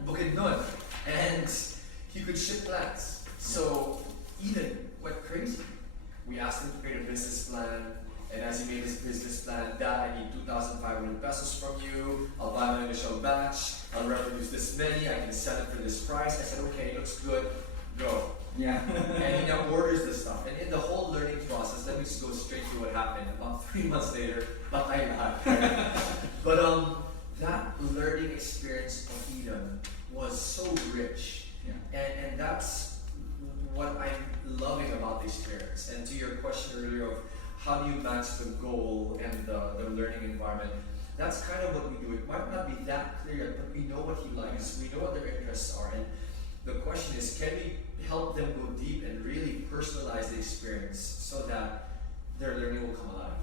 Bukidnon. And he could ship plants. So Eden went crazy. We asked him to create a business plan, and as he made his business plan, Dad, I need 2,500 pesos from you. I'll buy my initial batch. I'll reproduce this many. I can sell it for this price. I said, okay, looks good. Go. Yeah. And he now orders the stuff. And in the whole learning process, let me just go straight to what happened. About 3 months later, but that learning experience of Eden was so rich. And that's what I'm loving about the experience. And to your question earlier of how do you match the goal and the learning environment, that's kind of what we do. It might not be that clear yet, but we know what he likes. We know what their interests are. And the question is, can we help them go deep and really personalize the experience so that their learning will come alive?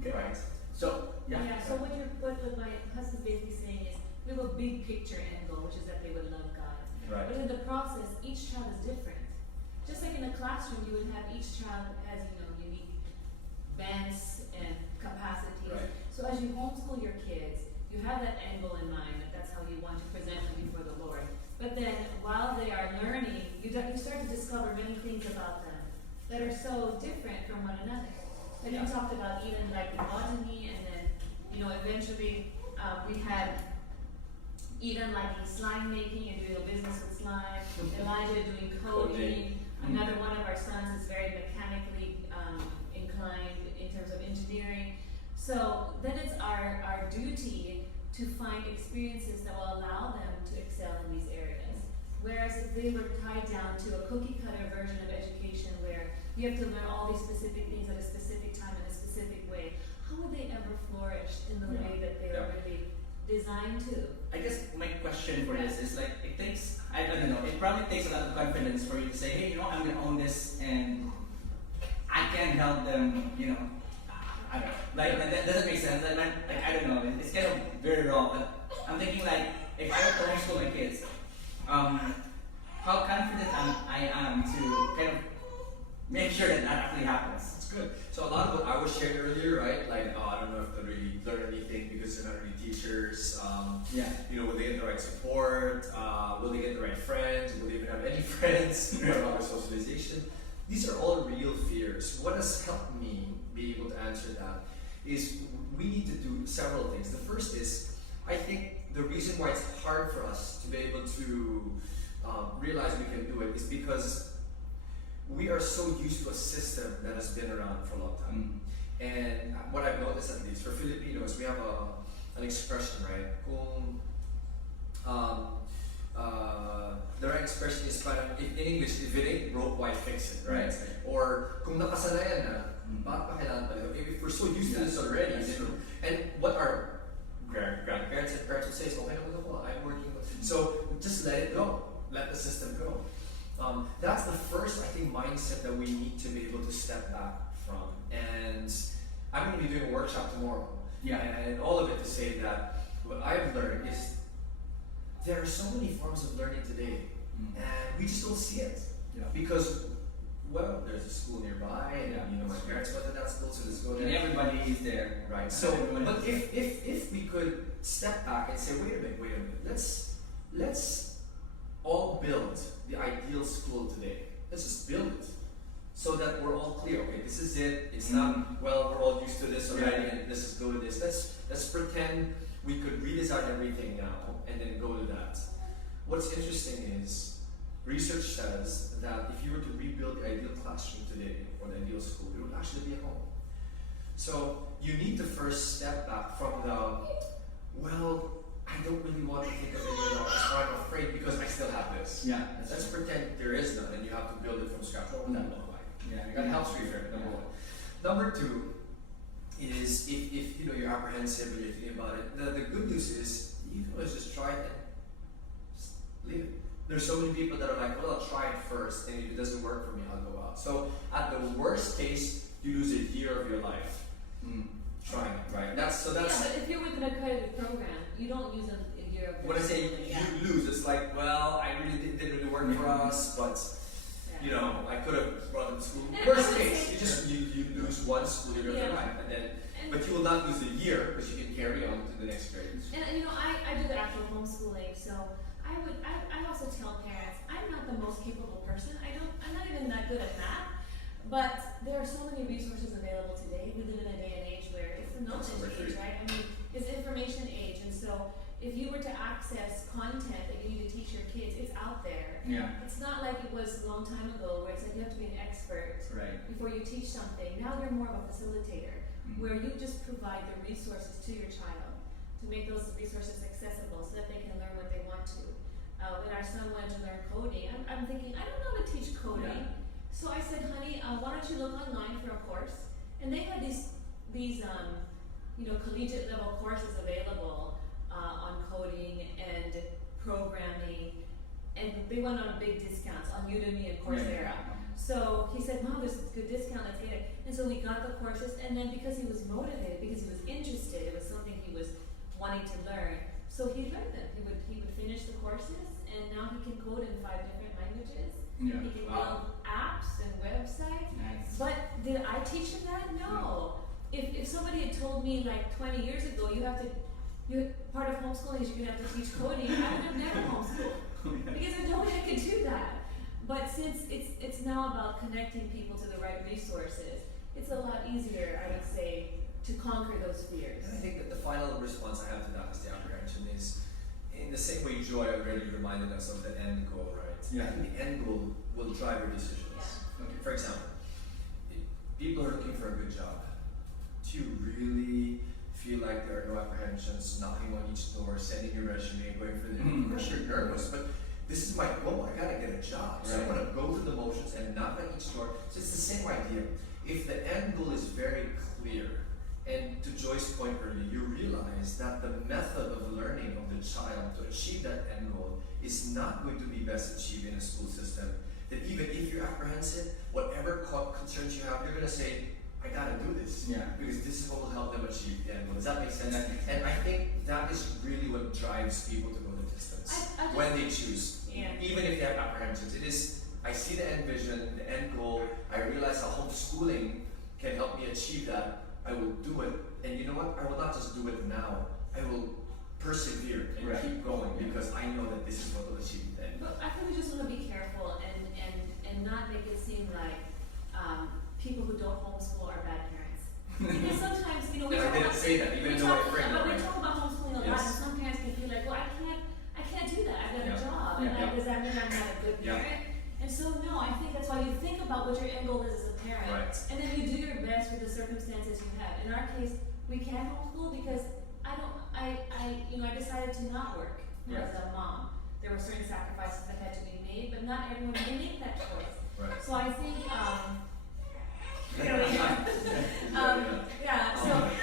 Okay. Right? So what my husband's basically saying is, we have a big picture end goal, which is that they would love God. Right. But in the process, each child is different. Just like in a classroom, you would have each child has, unique bents and capacities. Right. So as you homeschool your kids, you have that end goal in mind, that that's how you want to present them before the Lord. But then, while they are learning, you start to discover many things about them that are so different from one another. Like you talked about Eden like botany, and then, eventually we had Eden liking slime making and doing a business with slime, Elijah doing coding. Another one of our sons is very mechanically inclined in terms of engineering. So then it's our duty to find experiences that will allow them to excel in these areas. Whereas if they were tied down to a cookie cutter version of education where you have to learn all these specific things at a specific time in a specific way, how would they ever flourish in the way that they were really designed to? I guess my question for this is like, it takes, I don't know, it probably takes a lot of confidence for you to say, hey, I'm going to own this and I can help them, I don't know. Like, that doesn't make sense. Like, I don't know, it's kind of very raw, but I'm thinking like, if I were to homeschool my kids, how confident I am to kind of make sure that actually happens. It's good. So a lot of what I was sharing earlier, right? Like, I don't know if they really learn anything because they're not really teachers. Will they get the right support? Will they get the right friends? Will they even have any friends? About their socialization. These are all real fears. What has helped me be able to answer that is we need to do several things. The first is, I think the reason why it's hard for us to be able to realize we can do it is because we are so used to a system that has been around for a long time. And what I've noticed, at least for Filipinos, we have an expression, right? The right expression is parang, in English, if it ain't broke, why fix it, right? Or kung nakasanayan na, bakit pa kailangan pa nito? If we're so used to this already, and what our grandparents and parents would say is, okay naman ako, I'm working. So just let it go. Let the system go. That's the first, I think, mindset that we need to be able to step back from. And I'm going to be doing a workshop tomorrow. And all of it to say that what I've learned is there are so many forms of learning today, and we just don't see it. Because, well, there's a school nearby, and my parents went to that school, so let's go there. And everybody is there. Right. So, but if we could step back and say, wait a minute, let's all build the ideal school today. Let's just build it so that we're all clear. Okay, this is it. It's not, well, we're all used to this already, and this is good with this. Let's pretend we could redesign everything now and then go to that. What's interesting is research says that if you were to rebuild the ideal classroom today or the ideal school, it would actually be at home. So you need to first step back from the, well, I don't really want to think of it now, I'm afraid because I still have this. Yeah. Let's pretend there is none and you have to build it from scratch. What would that look like? Yeah. That helps reframe, number one. Number two is if you know you're apprehensive and you're thinking about it, the good news is you can always just try it and just leave it. There's so many people that are like, well, I'll try it first, and if it doesn't work for me, I'll go out. So at the worst case, you lose a year of your life trying it, right? That's Yeah, but if you're with an accredited program, you don't use a year of when I say you lose, it's like, well, I really didn't really work for us, but you know, I could have brought it to school. And Worst I would case, say- you lose one school year of your life, and then, but you will not lose a year because you can carry on to the next grade. And you know, I do the actual homeschooling, so I also tell parents, I'm not the most capable person. I'm not even that good at math, but there are so many resources available today. We live in a day and age where it's the knowledge age, right? I mean, it's information age, and so if you were to access content that you need to teach your kids, it's out there. Yeah. It's not like it was a long time ago where it's like you have to be an expert Right. before you teach something. Now you're more of a facilitator, where you just provide the resources to your child to make those resources accessible so that they can learn what they want to. When our son wanted to learn coding, I'm thinking, I don't know how to teach coding. Yeah. So I said, honey, why don't you look online for a course? And they had these collegiate level courses available on coding and programming, and they went on big discounts on Udemy and Coursera. So he said, Mom, there's a good discount, let's get it. And so we got the courses, and then because he was motivated, because he was interested, it was something he was wanting to learn. So he learned them. He would finish the courses, and now he can code in 5 different languages. Yeah. He can build apps and websites. Nice. But did I teach him that? No. If somebody had told me like 20 years ago, part of homeschooling is you're gonna have to teach coding, I would have never homeschooled because there's no way I could do that. But since it's now about connecting people to the right resources, it's a lot easier, I would say, to conquer those fears. And I think that the final response I have to that is the apprehension is, in the same way Joy already reminded us of the end goal, right? Yeah. I think the end goal will drive your decisions. Yeah. Okay, for example, people are looking for a good job. Do you really feel like there are no apprehensions, knocking on each door, sending your resume, going for the interview? Of course you're nervous, but this is my goal. I gotta get a job. So I'm gonna go through the motions and knock on each door. So it's the same idea. If the end goal is very clear, and to Joy's point earlier, you realize that the method of learning of the child to achieve that end goal is not going to be best achieved in a school system. That even if you're apprehensive, whatever concerns you have, you're going to say, I gotta do this. Yeah. Because this is what will help them achieve the end goal. Does that make sense? And I think that is really what drives people to go the distance I just- when they choose. Yeah. Even if they have apprehensions. It is, I see the end vision, the end goal, I realize how homeschooling can help me achieve that. I will do it, and you know what? I will not just do it now. I will persevere and keep going because I know that this is what will achieve the end. But I think we just want to be careful and not make it seem like people who don't homeschool are bad parents. Because sometimes, we And I didn't say that, even though I framed but we it. talk about homeschooling a lot, and some parents can feel like, well, I can't do that. I've got a job, and does that mean I'm not a good parent? And so no, I think that's why you think about what your end goal is as a parent, and then you do your best with the circumstances you have. In our case, we can't homeschool because I decided to not work as a mom. There were certain sacrifices that had to be made, but not everyone can make that choice. Right. So I think, so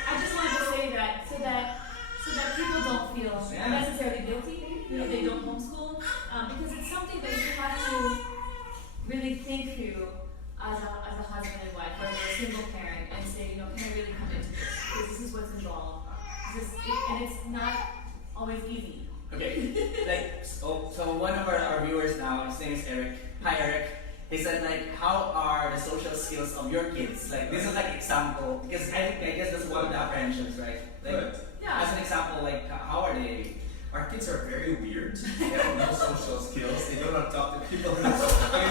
I just wanted to say that so that people don't feel necessarily guilty if they don't homeschool, because it's something that you have to really think through as a husband and wife, or as a single parent, and say, can I really come into this? Because this is what's involved. And it's not always easy. Okay, so one of our viewers now, his name is Eric. Hi Eric. He said how are the social skills of your kids? This is example, because I guess that's one of the apprehensions, right? As an example, how are they our kids are very weird. They have no social skills. They don't know how to talk to people. I mean,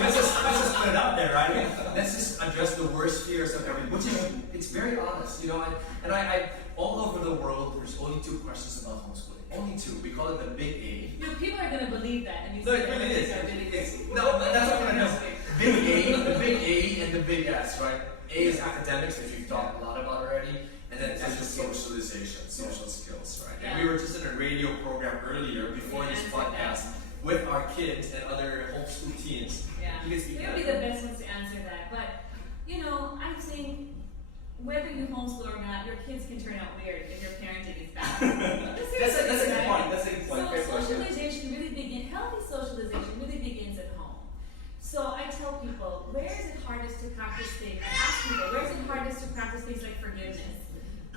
let's just put it out there, right? I mean, let's just address the worst fears of everyone, which is, it's very honest, you know. And I all over the world, there's only 2 questions about homeschooling. Only 2. We call it the big A. You know, people are gonna believe that, and you No, say it really is. really It's, crazy. no, that's what I'm gonna know. Big A, the big A, and the big S, right? A is academics, which we've talked a lot about already, and then S is socialization, social skills, right? And we were just in a radio program earlier before this podcast with our kids and other homeschool teens. Yeah, You can speak they would be the best ones to answer that. But you know, I think whether you homeschool or not, your kids can turn out weird if your parenting is bad. That's a good point. That's a good point. Fair So point. socialization really begins. Healthy socialization really begins at home. So I tell people, where is it hardest to practice things? I ask people, where is it hardest to practice things like forgiveness,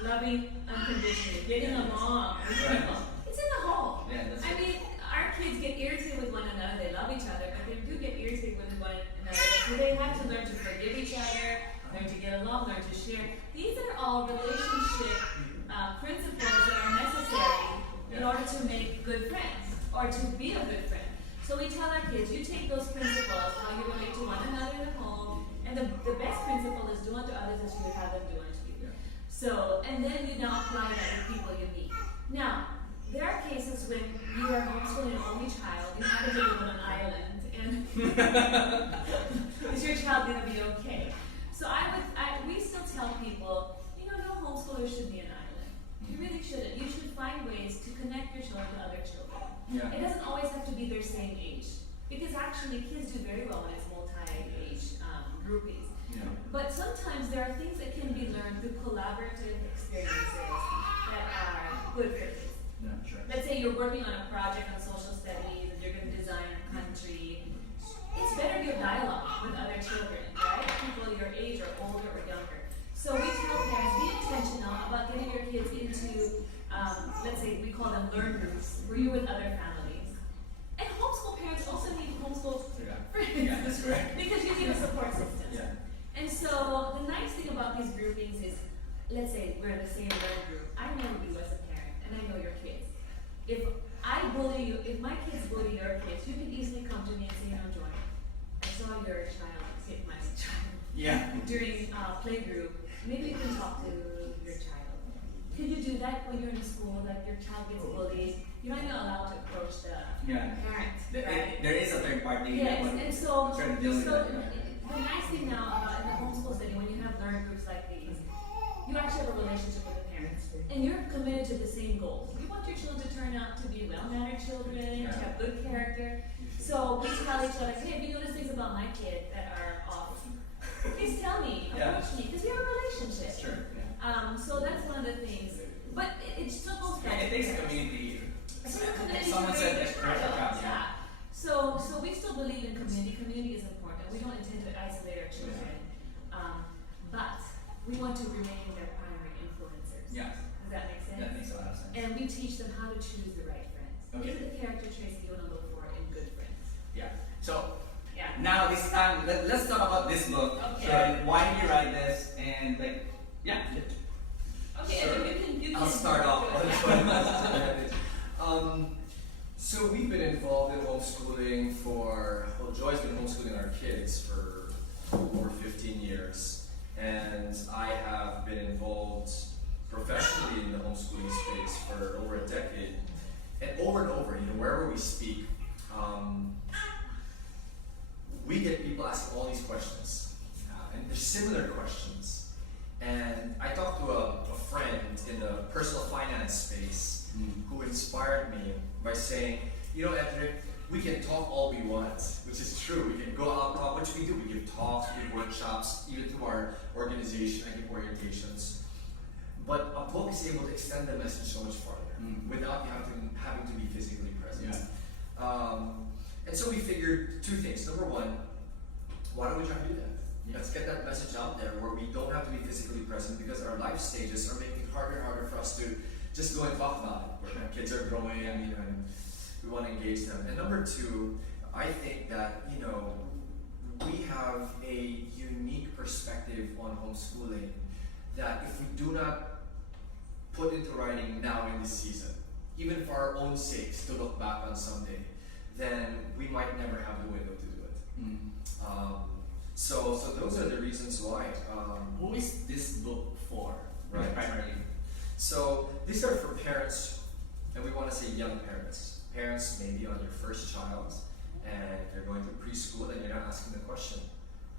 loving unconditionally, getting along with people? It's in the home. Yeah, that's I mean, our kids get irritated with one another. They love each other, but they do get irritated with one another. So they have to learn to forgive each other, learn to get along, learn to share. These are all relationship principles that are necessary in order to make good friends or to be a good friend. So we tell our kids, you take those principles, how you relate to one another in the home, and the best principle is do unto others as you would have them do unto you. So, and then you now apply that with people you meet. Now, there are cases when you are homeschooling an only child, you happen to live on an island, and is your child going to be okay? So we still tell people, you know, no homeschooler should be an island. You really shouldn't. You should find ways to connect your children to other children. Yeah. It doesn't always have to be their same age, because actually kids do very well when it's multi-age groupings. Yeah. But sometimes there are things that can be learned through collaborative experiences that are good for kids. Yeah, sure. Let's say you're working on a project on social studies and you're going to design a country. It's better to have dialogue with other children, right? People your age or older or younger. So we tell parents, be intentional about getting your kids into, let's say we call them learn groups, where you're with other families. And homeschool parents also need homeschool friends. Yeah, that's correct. Because you need a support system. Yeah. And so the nice thing about these groupings is, let's say we're in the same learn group. I know you as a parent, and I know your kids. If I bully you, if my kids bully your kids, you can easily come to me and say, you know, Joy, I saw your child hit my child Yeah. during playgroup. Maybe you can talk to your child. Could you do that when you're in school, like your child gets bullied? You're not even allowed to approach the parent, right? There is a third party. Yes, that and so, try to deal with that, the nice thing now about in the homeschool setting, when you have learn groups like these, you actually have a relationship with the parents, and you're committed to the same goals. You want your children to turn out to be well-mannered children, to have good character. So we tell each other, hey, if you notice things about my kid that are off, please tell me, approach me, because we have a relationship. That's true. Yeah. So that's one of the things. But it still goes back Yeah, it to takes a parents. community. It's a community Someone to said raise that. your child. Yeah. Yeah. So we still believe in community. Community is important. We don't intend to isolate our children, but we want to remain their primary influencers. Yeah. Does that make sense? That makes a lot of sense. And we teach them how to choose the right friends. Okay. These are the character traits that you want to look for in good friends. Yeah. So Yeah. now this time, let's talk about this book. Okay. So why did you write this? And like, yeah. Okay, Sure. and you can I'll start off on this one. So we've been involved in homeschooling Joy's been homeschooling our kids for over 15 years. And I have been involved professionally in the homeschooling space for over a decade. And over, wherever we speak, we get people asking all these questions. And they're similar questions. And I talked to a friend in the personal finance space who inspired me by saying, you know, Edric, we can talk all we want, which is true. We can go out, talk, which we do. We give talks, we give workshops, even through our organization, I give orientations. But a book is able to extend the message so much farther without you having to be physically present. Yeah. And so we figured 2 things. Number one, why don't we try to do that? Let's get that message out there where we don't have to be physically present, because our life stages are making it harder and harder for us to just go and talk about it. Where our kids are growing, and we want to engage them. And number 2, I think that, we have a unique perspective on homeschooling that if we do not put into writing now in this season, even for our own sakes, to look back on someday, then we might never have the window to do it. So those are the reasons why. Who is this book for? Right. Primarily. So these are for parents, and we want to say young parents. Parents maybe on your first child, and you're going to preschool, and you're not asking the question,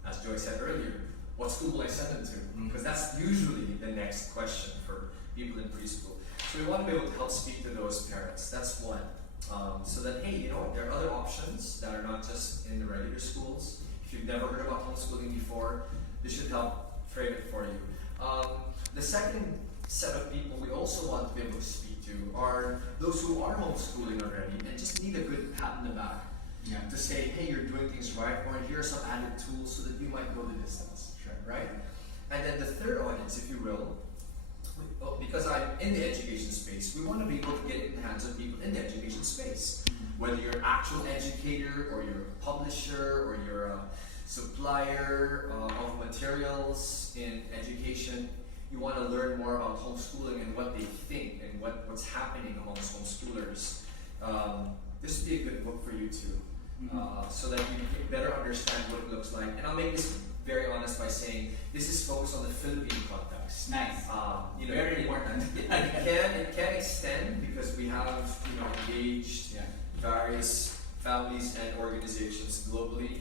as Joy said earlier, what school will I send them to? Because that's usually the next question for people in preschool. So we want to be able to help speak to those parents. That's one. So that, hey, you know what, there are other options that are not just in the regular schools. If you've never heard about homeschooling before, this should help frame it for you. The second set of people we also want to be able to speak to are those who are homeschooling already and just need a good pat in the back to say, hey, you're doing things right, or here are some added tools so that you might go the distance, right? And then the third audience, if you will, because I'm in the education space, we want to be able to get it in the hands of people in the education space. Whether you're an actual educator, or you're a publisher, or you're a supplier of materials in education, you want to learn more about homeschooling and what they think and what's happening amongst homeschoolers. This would be a good book for you too, so that you can better understand what it looks like. And I'll make this very honest by saying this is focused on the Philippine context. Nice. You know, Very important. it can extend because we have engaged various families and organizations globally,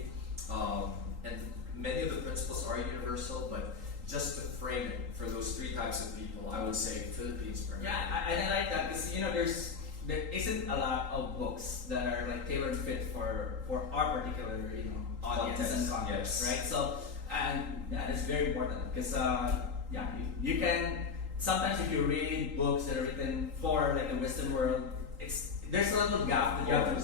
and many of the principles are universal, but just to frame it for those three types of people, I would say Philippines primarily. And I like that because there isn't a lot of books that are like tailor fit for our particular audience and context, right? So and that is very important because you can sometimes if you read books that are written for like the Western world, there's a little gap that you have to.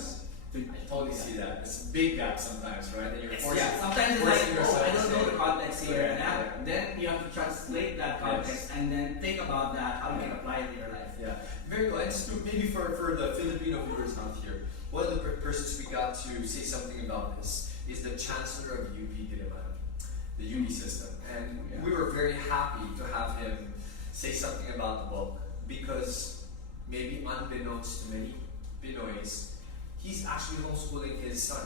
I totally see that. It's a big gap sometimes, right? And you're sometimes it's like, I don't know the context here, Right. and then you have to translate that context and then think about that, how you can apply it to your life. Yeah, very good. And just maybe for the Filipino viewers out here, one of the persons we got to say something about this is the Chancellor of UP Diliman, the UP system. And we were very happy to have him say something about the book because maybe unbeknownst to many Pinoys, he's actually homeschooling his son.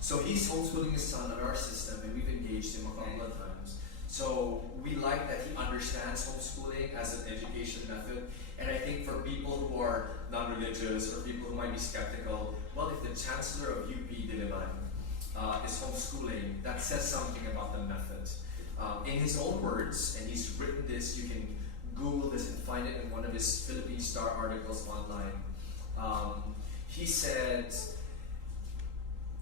So he's homeschooling his son on our system, and we've engaged him a couple of times. So we like that he understands homeschooling as an education method. And I think for people who are non-religious or people who might be skeptical, well, if the Chancellor of UP Diliman is homeschooling, that says something about the method. In his own words, and he's written this, you can Google this and find it in one of his Philippine Star articles online. He said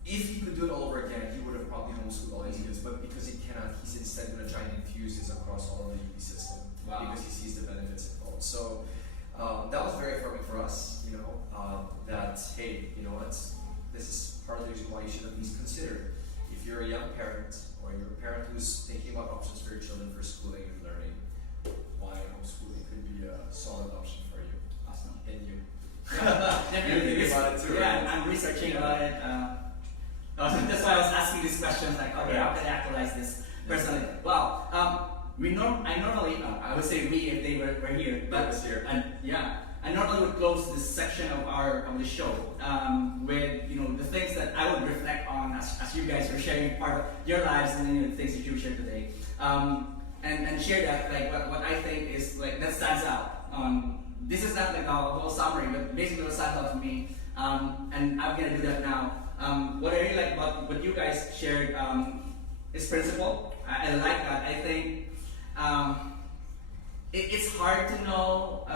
if he could do it all over again, he would have probably homeschooled all his kids, but because he cannot, he's instead going to try and infuse this across all of the UP system because he sees the benefits involved. So that was very affirming for us, that hey, this is part of the reason why you should at least consider, if you're a young parent or you're a parent who's thinking about options for your children for schooling and learning, why homeschooling could be a solid option for you. Awesome. And you. Definitely. Think about it too, right? I'm researching about it. That's why I was asking these questions, like, okay, how can I actualize this personally? Well, I normally, I would say we if they were here, but I normally would close this section of the show with the things that I would reflect on as you guys are sharing part of your lives and then the things that you shared today, and share that like what I think is like that stands out. This is not like a whole summary, but basically what stands out to me, and I'm gonna do that now. What I really like about what you guys shared is principle. I like that. I think it's hard to know,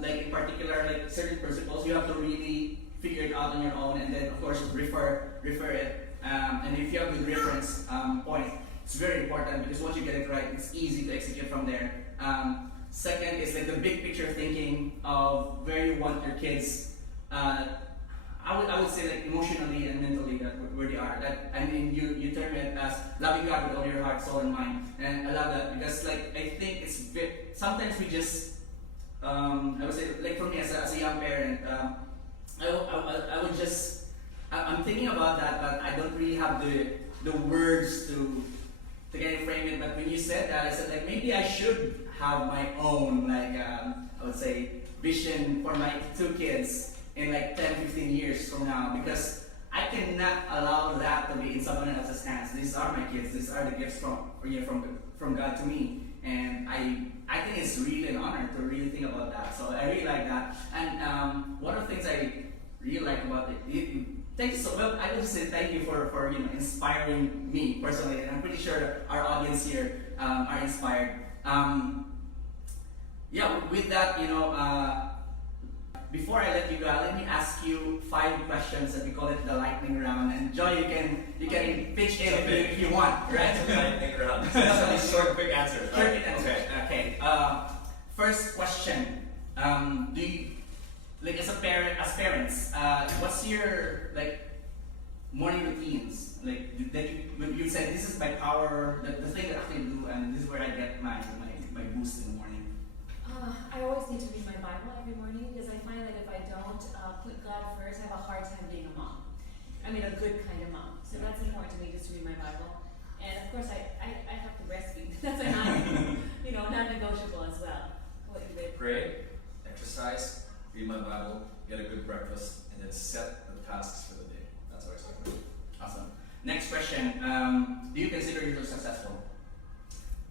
like in particular, like certain principles. You have to really figure it out on your own, and then of course refer it. And if you have good reference points, it's very important because once you get it right, it's easy to execute from there. Second is like the big picture thinking of where you want your kids. I would say like emotionally and mentally that where they are. You term it as loving God with all your heart, soul, and mind. And I love that because like I think it's sometimes we just I would say like for me as a young parent, I would just I'm thinking about that, but I don't really have the words to kind of frame it. But when you said that, I said like maybe I should have my own I would say vision for my two kids in like 10-15 years from now, because I cannot allow that to be in someone else's hands. These are my kids. These are the gifts from God to me, and I think it's really an honor to really think about that. So I really like that. And one of the things I really like about it, thank you so well. I would just say thank you for inspiring me personally, and I'm pretty sure our audience here are inspired. With that, before I let you go, let me ask you 5 questions, and we call it the lightning round. And Joy, you can pitch in if you want, right? Lightning round. Short, quick answers. Short, Right? quick answers. Okay. First question. Do you, like as parents, what's your morning routines? Like that you said this is my power, the thing that I actually do, and this is where I get my boost in the morning. I always need to read my Bible every morning, because I find that if I don't put God first, I have a hard time being a mom. I mean, a good kind of mom. So that's important to me, just to read my Bible. And of course, I have to breastfeed. That's a non-negotiable as well. What you read? Pray, exercise, read my Bible, get a good breakfast, and then set the tasks for the day. That's what I start with. Awesome. Next question. Do you consider yourself successful?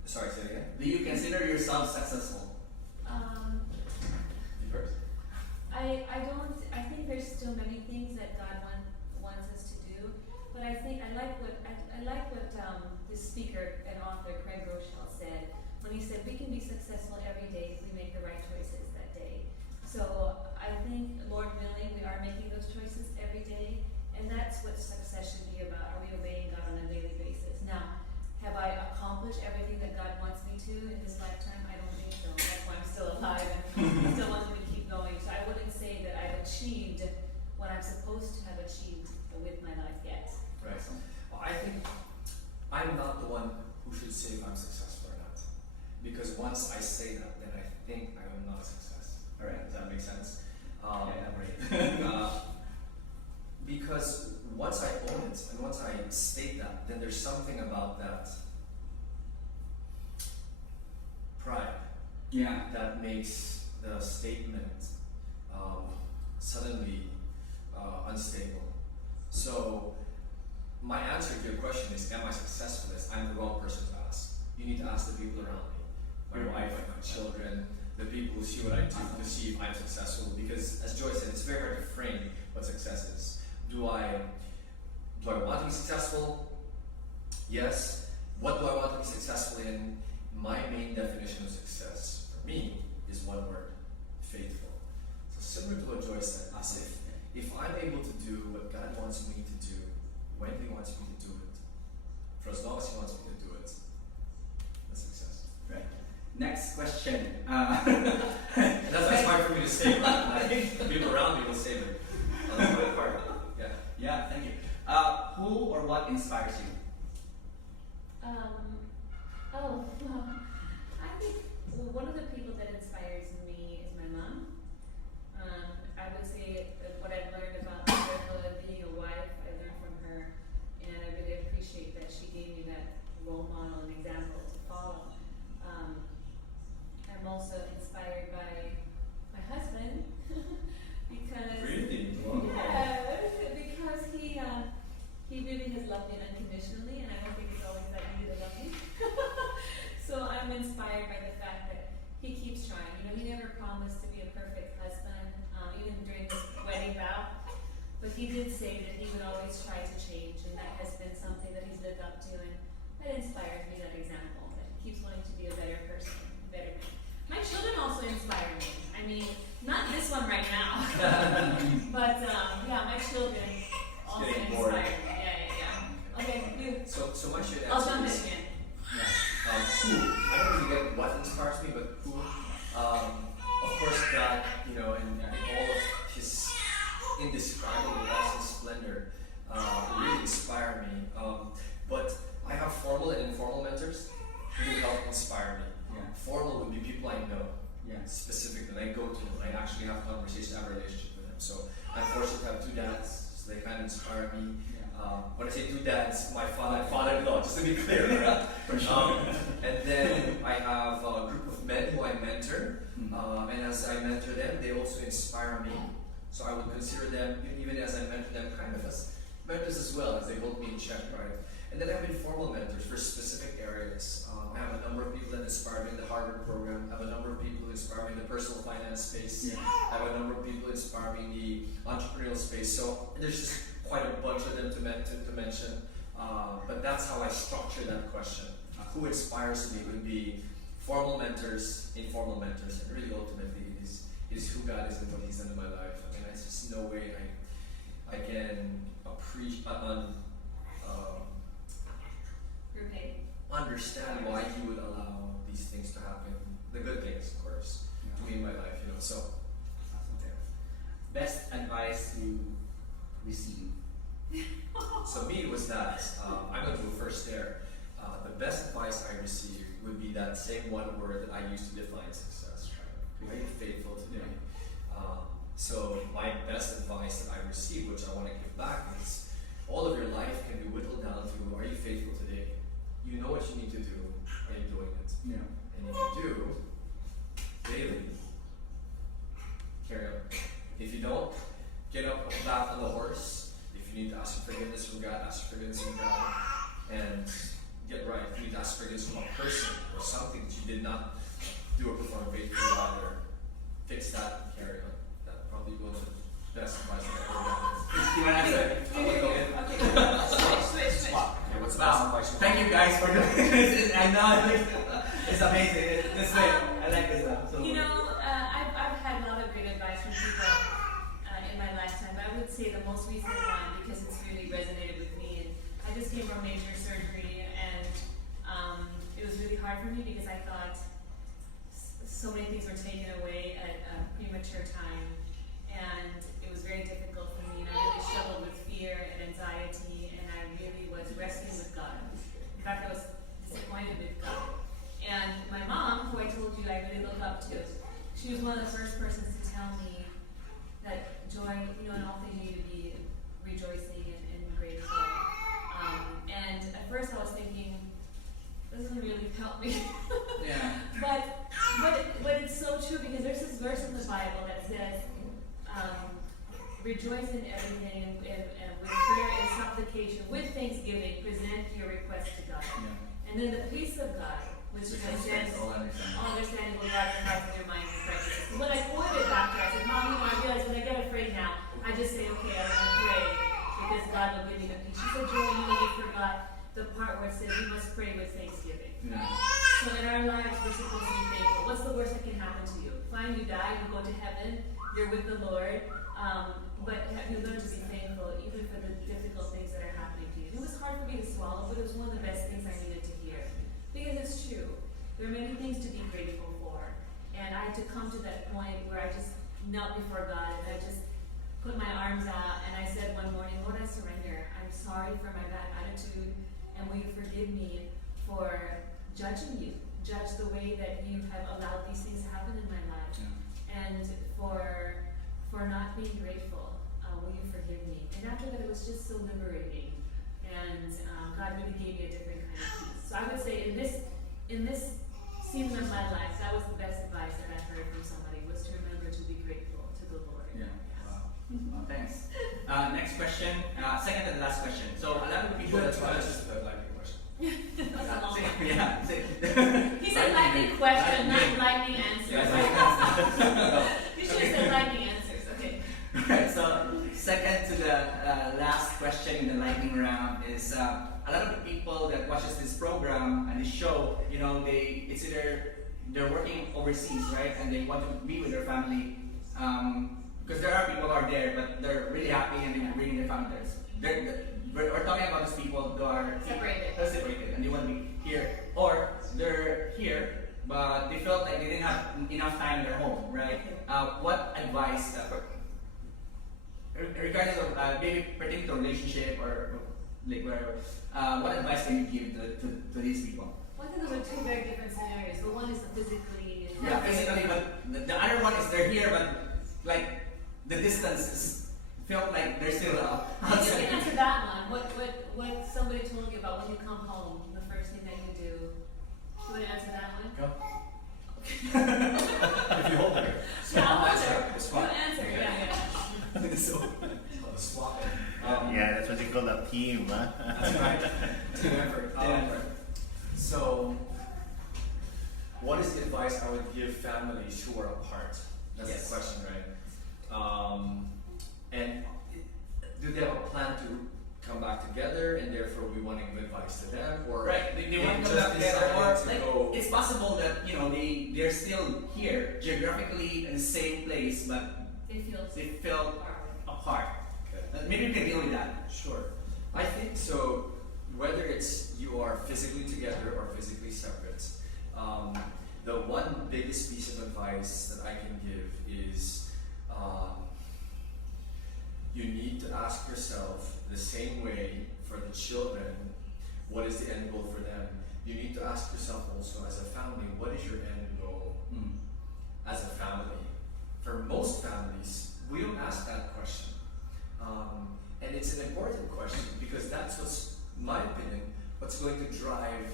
Sorry, say it again. Do you consider yourself successful? You first. I don't. I think there's still many things that God wants us to do, but I think I like what this speaker and author Craig Rochelle said when he said we can be successful every day if we make the right choices that day. So I think, Lord willing, we are making those choices every day, and that's what success should be about. Are we obeying God on a daily basis? Now, have I accomplished everything that God wants me to in this lifetime? I don't think so. That's why I'm still alive and still want me to keep going. So I wouldn't say that I've achieved what I'm supposed to have achieved with my life yet. Right. Well, I think I'm not the one who should say if I'm successful or not. Because once I say that, then I think I am not a success. Alright. Does that make sense? Right. Because once I own it and once I state that, then there's something about that pride Yeah. that makes the statement suddenly unstable. So my answer to your question is, am I successful? Is I'm the wrong person to ask. You need to ask the people around me, my wife, my children, the people who see what I do, to see if I'm successful. Because as Joy said, it's very hard to frame what success is. Do I want to be successful? Yes. What do I want to be successful in? My main definition of success for me is one word: faithful. So similar to what Joy said, if I'm able to do what God wants me to do, when He wants me to do it, for as long as He wants me to do it, that's success. Right. Next question. And that's hard for me to say, but people around me will say that. That's my part. Yeah. Yeah, thank you. Who or what inspires you? I think one of the people that inspires me is my mom. I would say that what I've learned about motherhood, being a wife, I learned from her, and I really appreciate that she gave me that role model and example to follow. I'm also inspired by my husband because Really? because he really has loved me unconditionally, and I don't think it's always that easy to love me. So I'm inspired by the fact that he keeps trying. He never promised to be a perfect husband, even during his wedding vow, but he did say that he would always try to change, and that has been something that he's lived up to, and that inspires me, that example, that he keeps wanting to be a better person, a better man. My children also inspire me. I mean, not this one right now, but my children also getting inspire bored. me. Yeah. Okay, you. So my short I'll answer jump in is again. who. I don't really get what inspires me, but who. Of course, God, and all of His indescribable awesome splendor really inspire me. But I have formal and informal mentors who help inspire me. Yeah. Formal would be people I know. Yeah. Specifically, I go to them, I actually have conversations, I have a relationship with them. So I'm fortunate to have 2 dads, so they kind of inspire me. When I say 2 dads, my father-in-law, just to be clear, right? For sure. And then I have a group of men mentor, and as I mentor them, they also inspire me. So I would consider them, even as I mentor them, kind of as mentors as well, as they hold me in check, right? And then I have informal mentors for specific areas. I have a number of people that inspire me in the Harvard program. I have a number of people who inspire me in the personal finance space. I have a number of people who inspire me in the entrepreneurial space. So there's just quite a bunch of them to mention. But that's how I structure that question. Who inspires me would be formal mentors, informal mentors, and really ultimately is who God is and what He's done in my life. I mean, there's just no way I can understand why He would allow these things to happen. The good things, of course, to me in my life, you know. So, best advice you received. So me it was that. I'm going to go first there. The best advice I received would be that same one word that I used to define success. Right? Are you faithful today? So my best advice that I received, which I want to give back, is all of your life can be whittled down to: are you faithful today? You know what you need to do. Are you doing it? Yeah. And if you do, daily, carry on. If you don't, get up back on the horse. If you need to ask for forgiveness from God, ask for forgiveness from God, and get right. If you need to ask forgiveness from a person or something that you did not do or perform faithfully, rather fix that and carry on. That probably was the best advice I've ever gotten. You want to answer? I want to go in. Switch. Okay, what's the best advice? Thank you guys for doing this. I know it's amazing. This way, I like this stuff. So. You know, I've had a lot of great advice from people in my lifetime, but I would say the most recent one, because it's really resonated with me. And I just came from major surgery, and it was really hard for me because I thought so many things were taken away at a premature time, and it was very difficult for me. And I really struggled with fear and anxiety, and I really was wrestling with God. In fact, I was disappointed with God. And my mom, who I told you I really look up to, she was one of the first persons to tell me that, Joy, you know, in all things you need to be rejoicing and grateful. And at first I was thinking, this doesn't really help me. Yeah. But it's so true, because there's this verse in the Bible that says, rejoice in everything, and with prayer and supplication, with thanksgiving, present your request to God. Yeah. And then the peace of God, which transcends all understanding, will guard your hearts and your minds in Christ Jesus. When I quoted it back to her, I said, Mom, you know, I realize when I get afraid now, I just say, okay, I'm going to pray, because God will give me the peace. She said, Joy, you know, you forgot the part where it says we must pray with thanksgiving. Yeah. So in our lives, we're supposed to be thankful. What's the worst that can happen to you? Fine, you die, you go to heaven, you're with the Lord, but have you learned to be thankful even for the difficult things that are happening to you? It was hard for me to swallow, but it was one of the best things I needed to hear. Because it's true. There are many things to be grateful for. And I had to come to that point where I just knelt before God, and I just put my arms out, and I said one morning, Lord, I surrender. I'm sorry for my bad attitude, and will you forgive me for judging you? Judge the way that you have allowed these things to happen in my life. Yeah. And for not being grateful, will you forgive me? And after that, it was just so liberating, and God really gave me a different kind of peace. So I would say in this season of my life, that was the best advice that I heard from somebody, was to remember to be grateful to the Lord. Yeah. Wow. Thanks. Next question. Second and last question. So a lot of people. That's why I just like the question. That's a long one. Yeah. He said lightning question, not lightning answers. You should have said lightning answers. Okay. Alright, so second to the last question in the lightning round is a lot of the people that watches this program and this show, you know, it's either they're working overseas, right, and they want to be with their family, because there are people who are there, but they're really happy and they're bringing their family there. We're talking about those people who are separated and they want to be here, or they're here but they felt like they didn't have enough time in their home, right? What advice, regardless of maybe pertaining to relationship or like whatever, what advice can you give to these people? Well, I think those are two very different scenarios. The one is the physically. Yeah, physically, but the other one is they're here, but like the distance is, felt like they're still outside. You can answer that one. What somebody told you about when you come home, the first thing that you do. You want to answer that one? Go. team. Huh? That's right. Team effort. So, what is the advice I would give families who are apart? That's Yes. the question, right? And do they have a plan to come back together, and therefore we want to give advice to them, or Right, they want to just come back together, or decided to like, go? it's possible that they're still here geographically in the same place, but They feel they feel apart. Okay. Maybe we can deal with that. Sure. I think so. Whether it's you are physically together or physically separate, the one biggest piece of advice that I can give is you need to ask yourself the same way for the children, what is the end goal for them? You need to ask yourself also as a family, what is your end goal as a family? For most families, we don't ask that question. And it's an important question because that's what's, in my opinion, what's going to drive,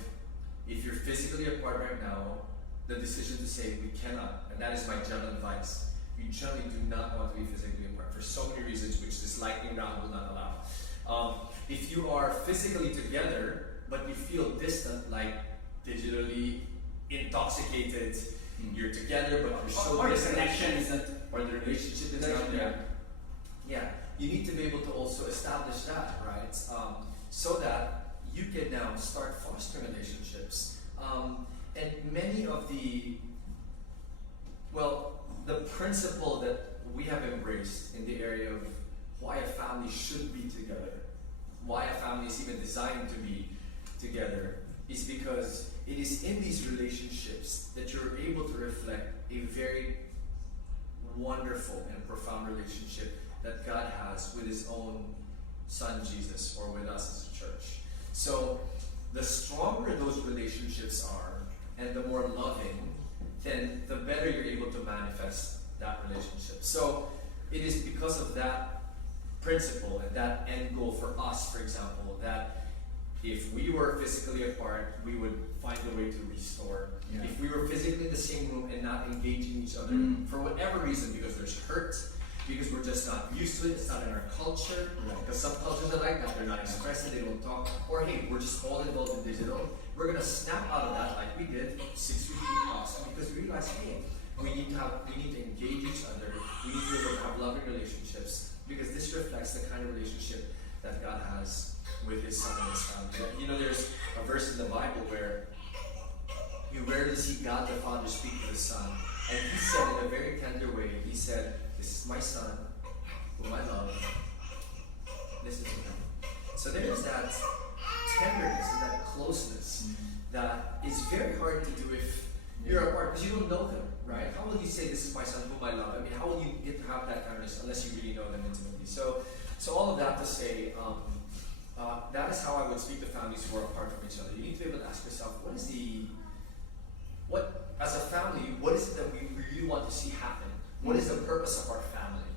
if you're physically apart right now, the decision to say we cannot, and that is my general advice. You generally do not want to be physically apart for so many reasons, which this lightning round will not allow. If you are physically together, but you feel distant, like digitally intoxicated, you're together, but you're so Or the distant, connection isn't. or the relationship is not there. Yeah, you need to be able to also establish that, right? So that you can now start fostering relationships. And many of the principle that we have embraced in the area of why a family should be together, why a family is even designed to be together, is because it is in these relationships that you're able to reflect a very wonderful and profound relationship that God has with His own Son Jesus, or with us as a church. So the stronger those relationships are and the more loving, then the better you're able to manifest that relationship. So it is because of that principle and that end goal for us, for example, that if we were physically apart, we would find a way to restore. Yeah. If we were physically in the same room and not engaging each other for whatever reason, because there's hurt, because we're just not used to it, it's not in our culture, because some cultures are like that, they're not expressive, they don't talk, or hey, we're just all involved in digital, we're gonna snap out of that like we did 6 weeks past, because we realize, hey, we need to engage each other, we need to be able to have loving relationships, because this reflects the kind of relationship that God has with His Son and His family. You know, there's a verse in the Bible where you rarely see God the Father speak to the Son, and He said in a very tender way, He said, "This is my Son, whom I love. Listen to Him." So there's that tenderness and that closeness that is very hard to do if you're apart, because you don't know them, right? How will you say, "This is my Son, whom I love"? I mean, how will you get to have that kind of relationship unless you really know them intimately? So all of that to say, that is how I would speak to families who are apart from each other. You need to be able to ask yourself, as a family, what is it that we really want to see happen? What is the purpose of our family?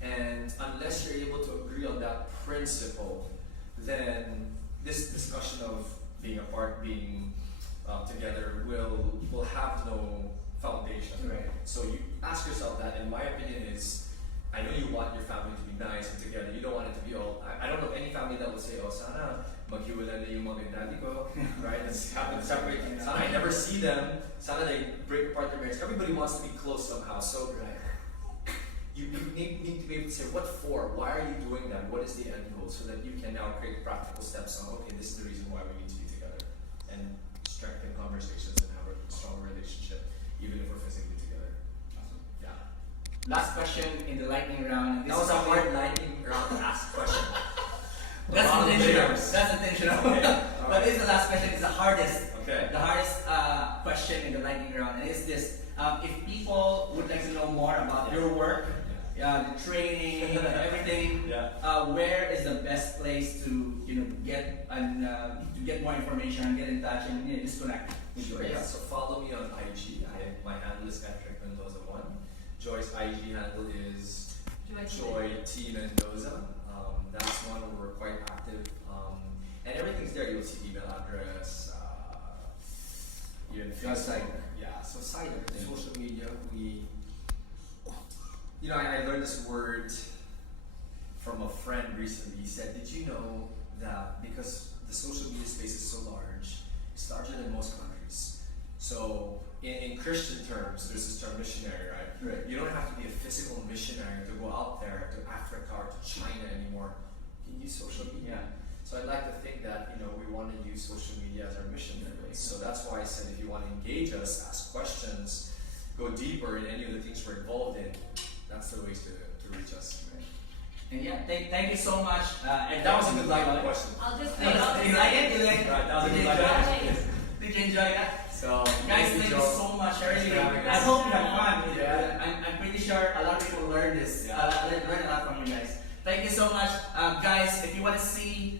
And unless you're able to agree on that principle, then this discussion of being apart, being together will have no foundation. Right. So you ask yourself that, and my opinion is, I know you want your family to be nice and together. You don't want it to be all. I don't know any family that would say, "Oh, sana maghiwalay na yung mom and daddy ko," right? Let's have them separate. Sana I never see them. Sana they break apart their marriage. Everybody wants to be close somehow. So you need to be able to say, what for? Why are you doing that? What is the end goal? So that you can now create practical steps on, okay, this is the reason why we need to be together, and strengthen conversations and have a stronger relationship, even if we're physically together. Awesome. Yeah. Last question in the lightning round. That was a hard lightning round to ask question. That's intentional. That's intentional. Okay. But this is the last question. It's the hardest. Okay. The hardest question in the lightning round, and it's this: if people would like to know more about your work, the training, everything, where is the best place to get to get more information, get in touch, and just connect with you? Sure, yeah. So follow me on IG. My handle is Edric Mendoza 1. Joy's IG handle is Joy T Mendoza. That's one where we're quite active, and everything's there. You'll see email address, even site. Yeah, so site, social media. I learned this word from a friend recently. He said, "Did you know that because the social media space is so large, it's larger than most countries. So in Christian terms, there's this term missionary, right? Right. You don't have to be a physical missionary to go out there to Africa or to China anymore. You can use social media. So I'd like to think that we want to use social media as our mission place. So that's why I said if you want to engage us, ask questions, go deeper in any of the things we're involved in, that's the ways to reach us. And yeah, thank you so much. And That was a good line of question. I'll just Did you like it? Right, that was a Did you good line of enjoy question. it? Did you enjoy that? So Guys, thank you so much. I really, I hope you have fun. Yeah. I'm pretty sure a lot of people learn this. Yeah. Learn a lot from you guys. Thank you so much, guys. If you want to see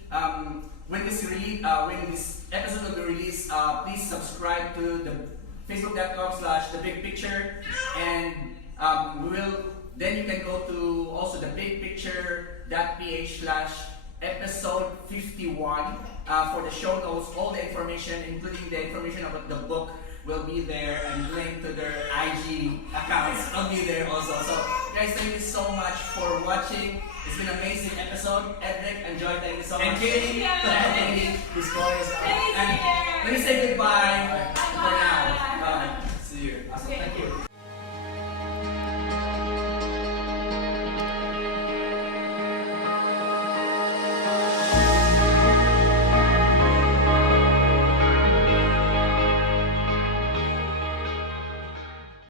when this episode will be released, please subscribe to the facebook.com/thebigpicture, and then you can go to also thebigpicture.ph/episode 51 for the show notes. All the information, including the information about the book, will be there, and link to their IG accounts will be there also. So guys, thank you so much for watching. It's been an amazing episode. Edric and Joy, thank you so much. And Katie, Yeah, thank you. who's calling us out. And let me say goodbye for now.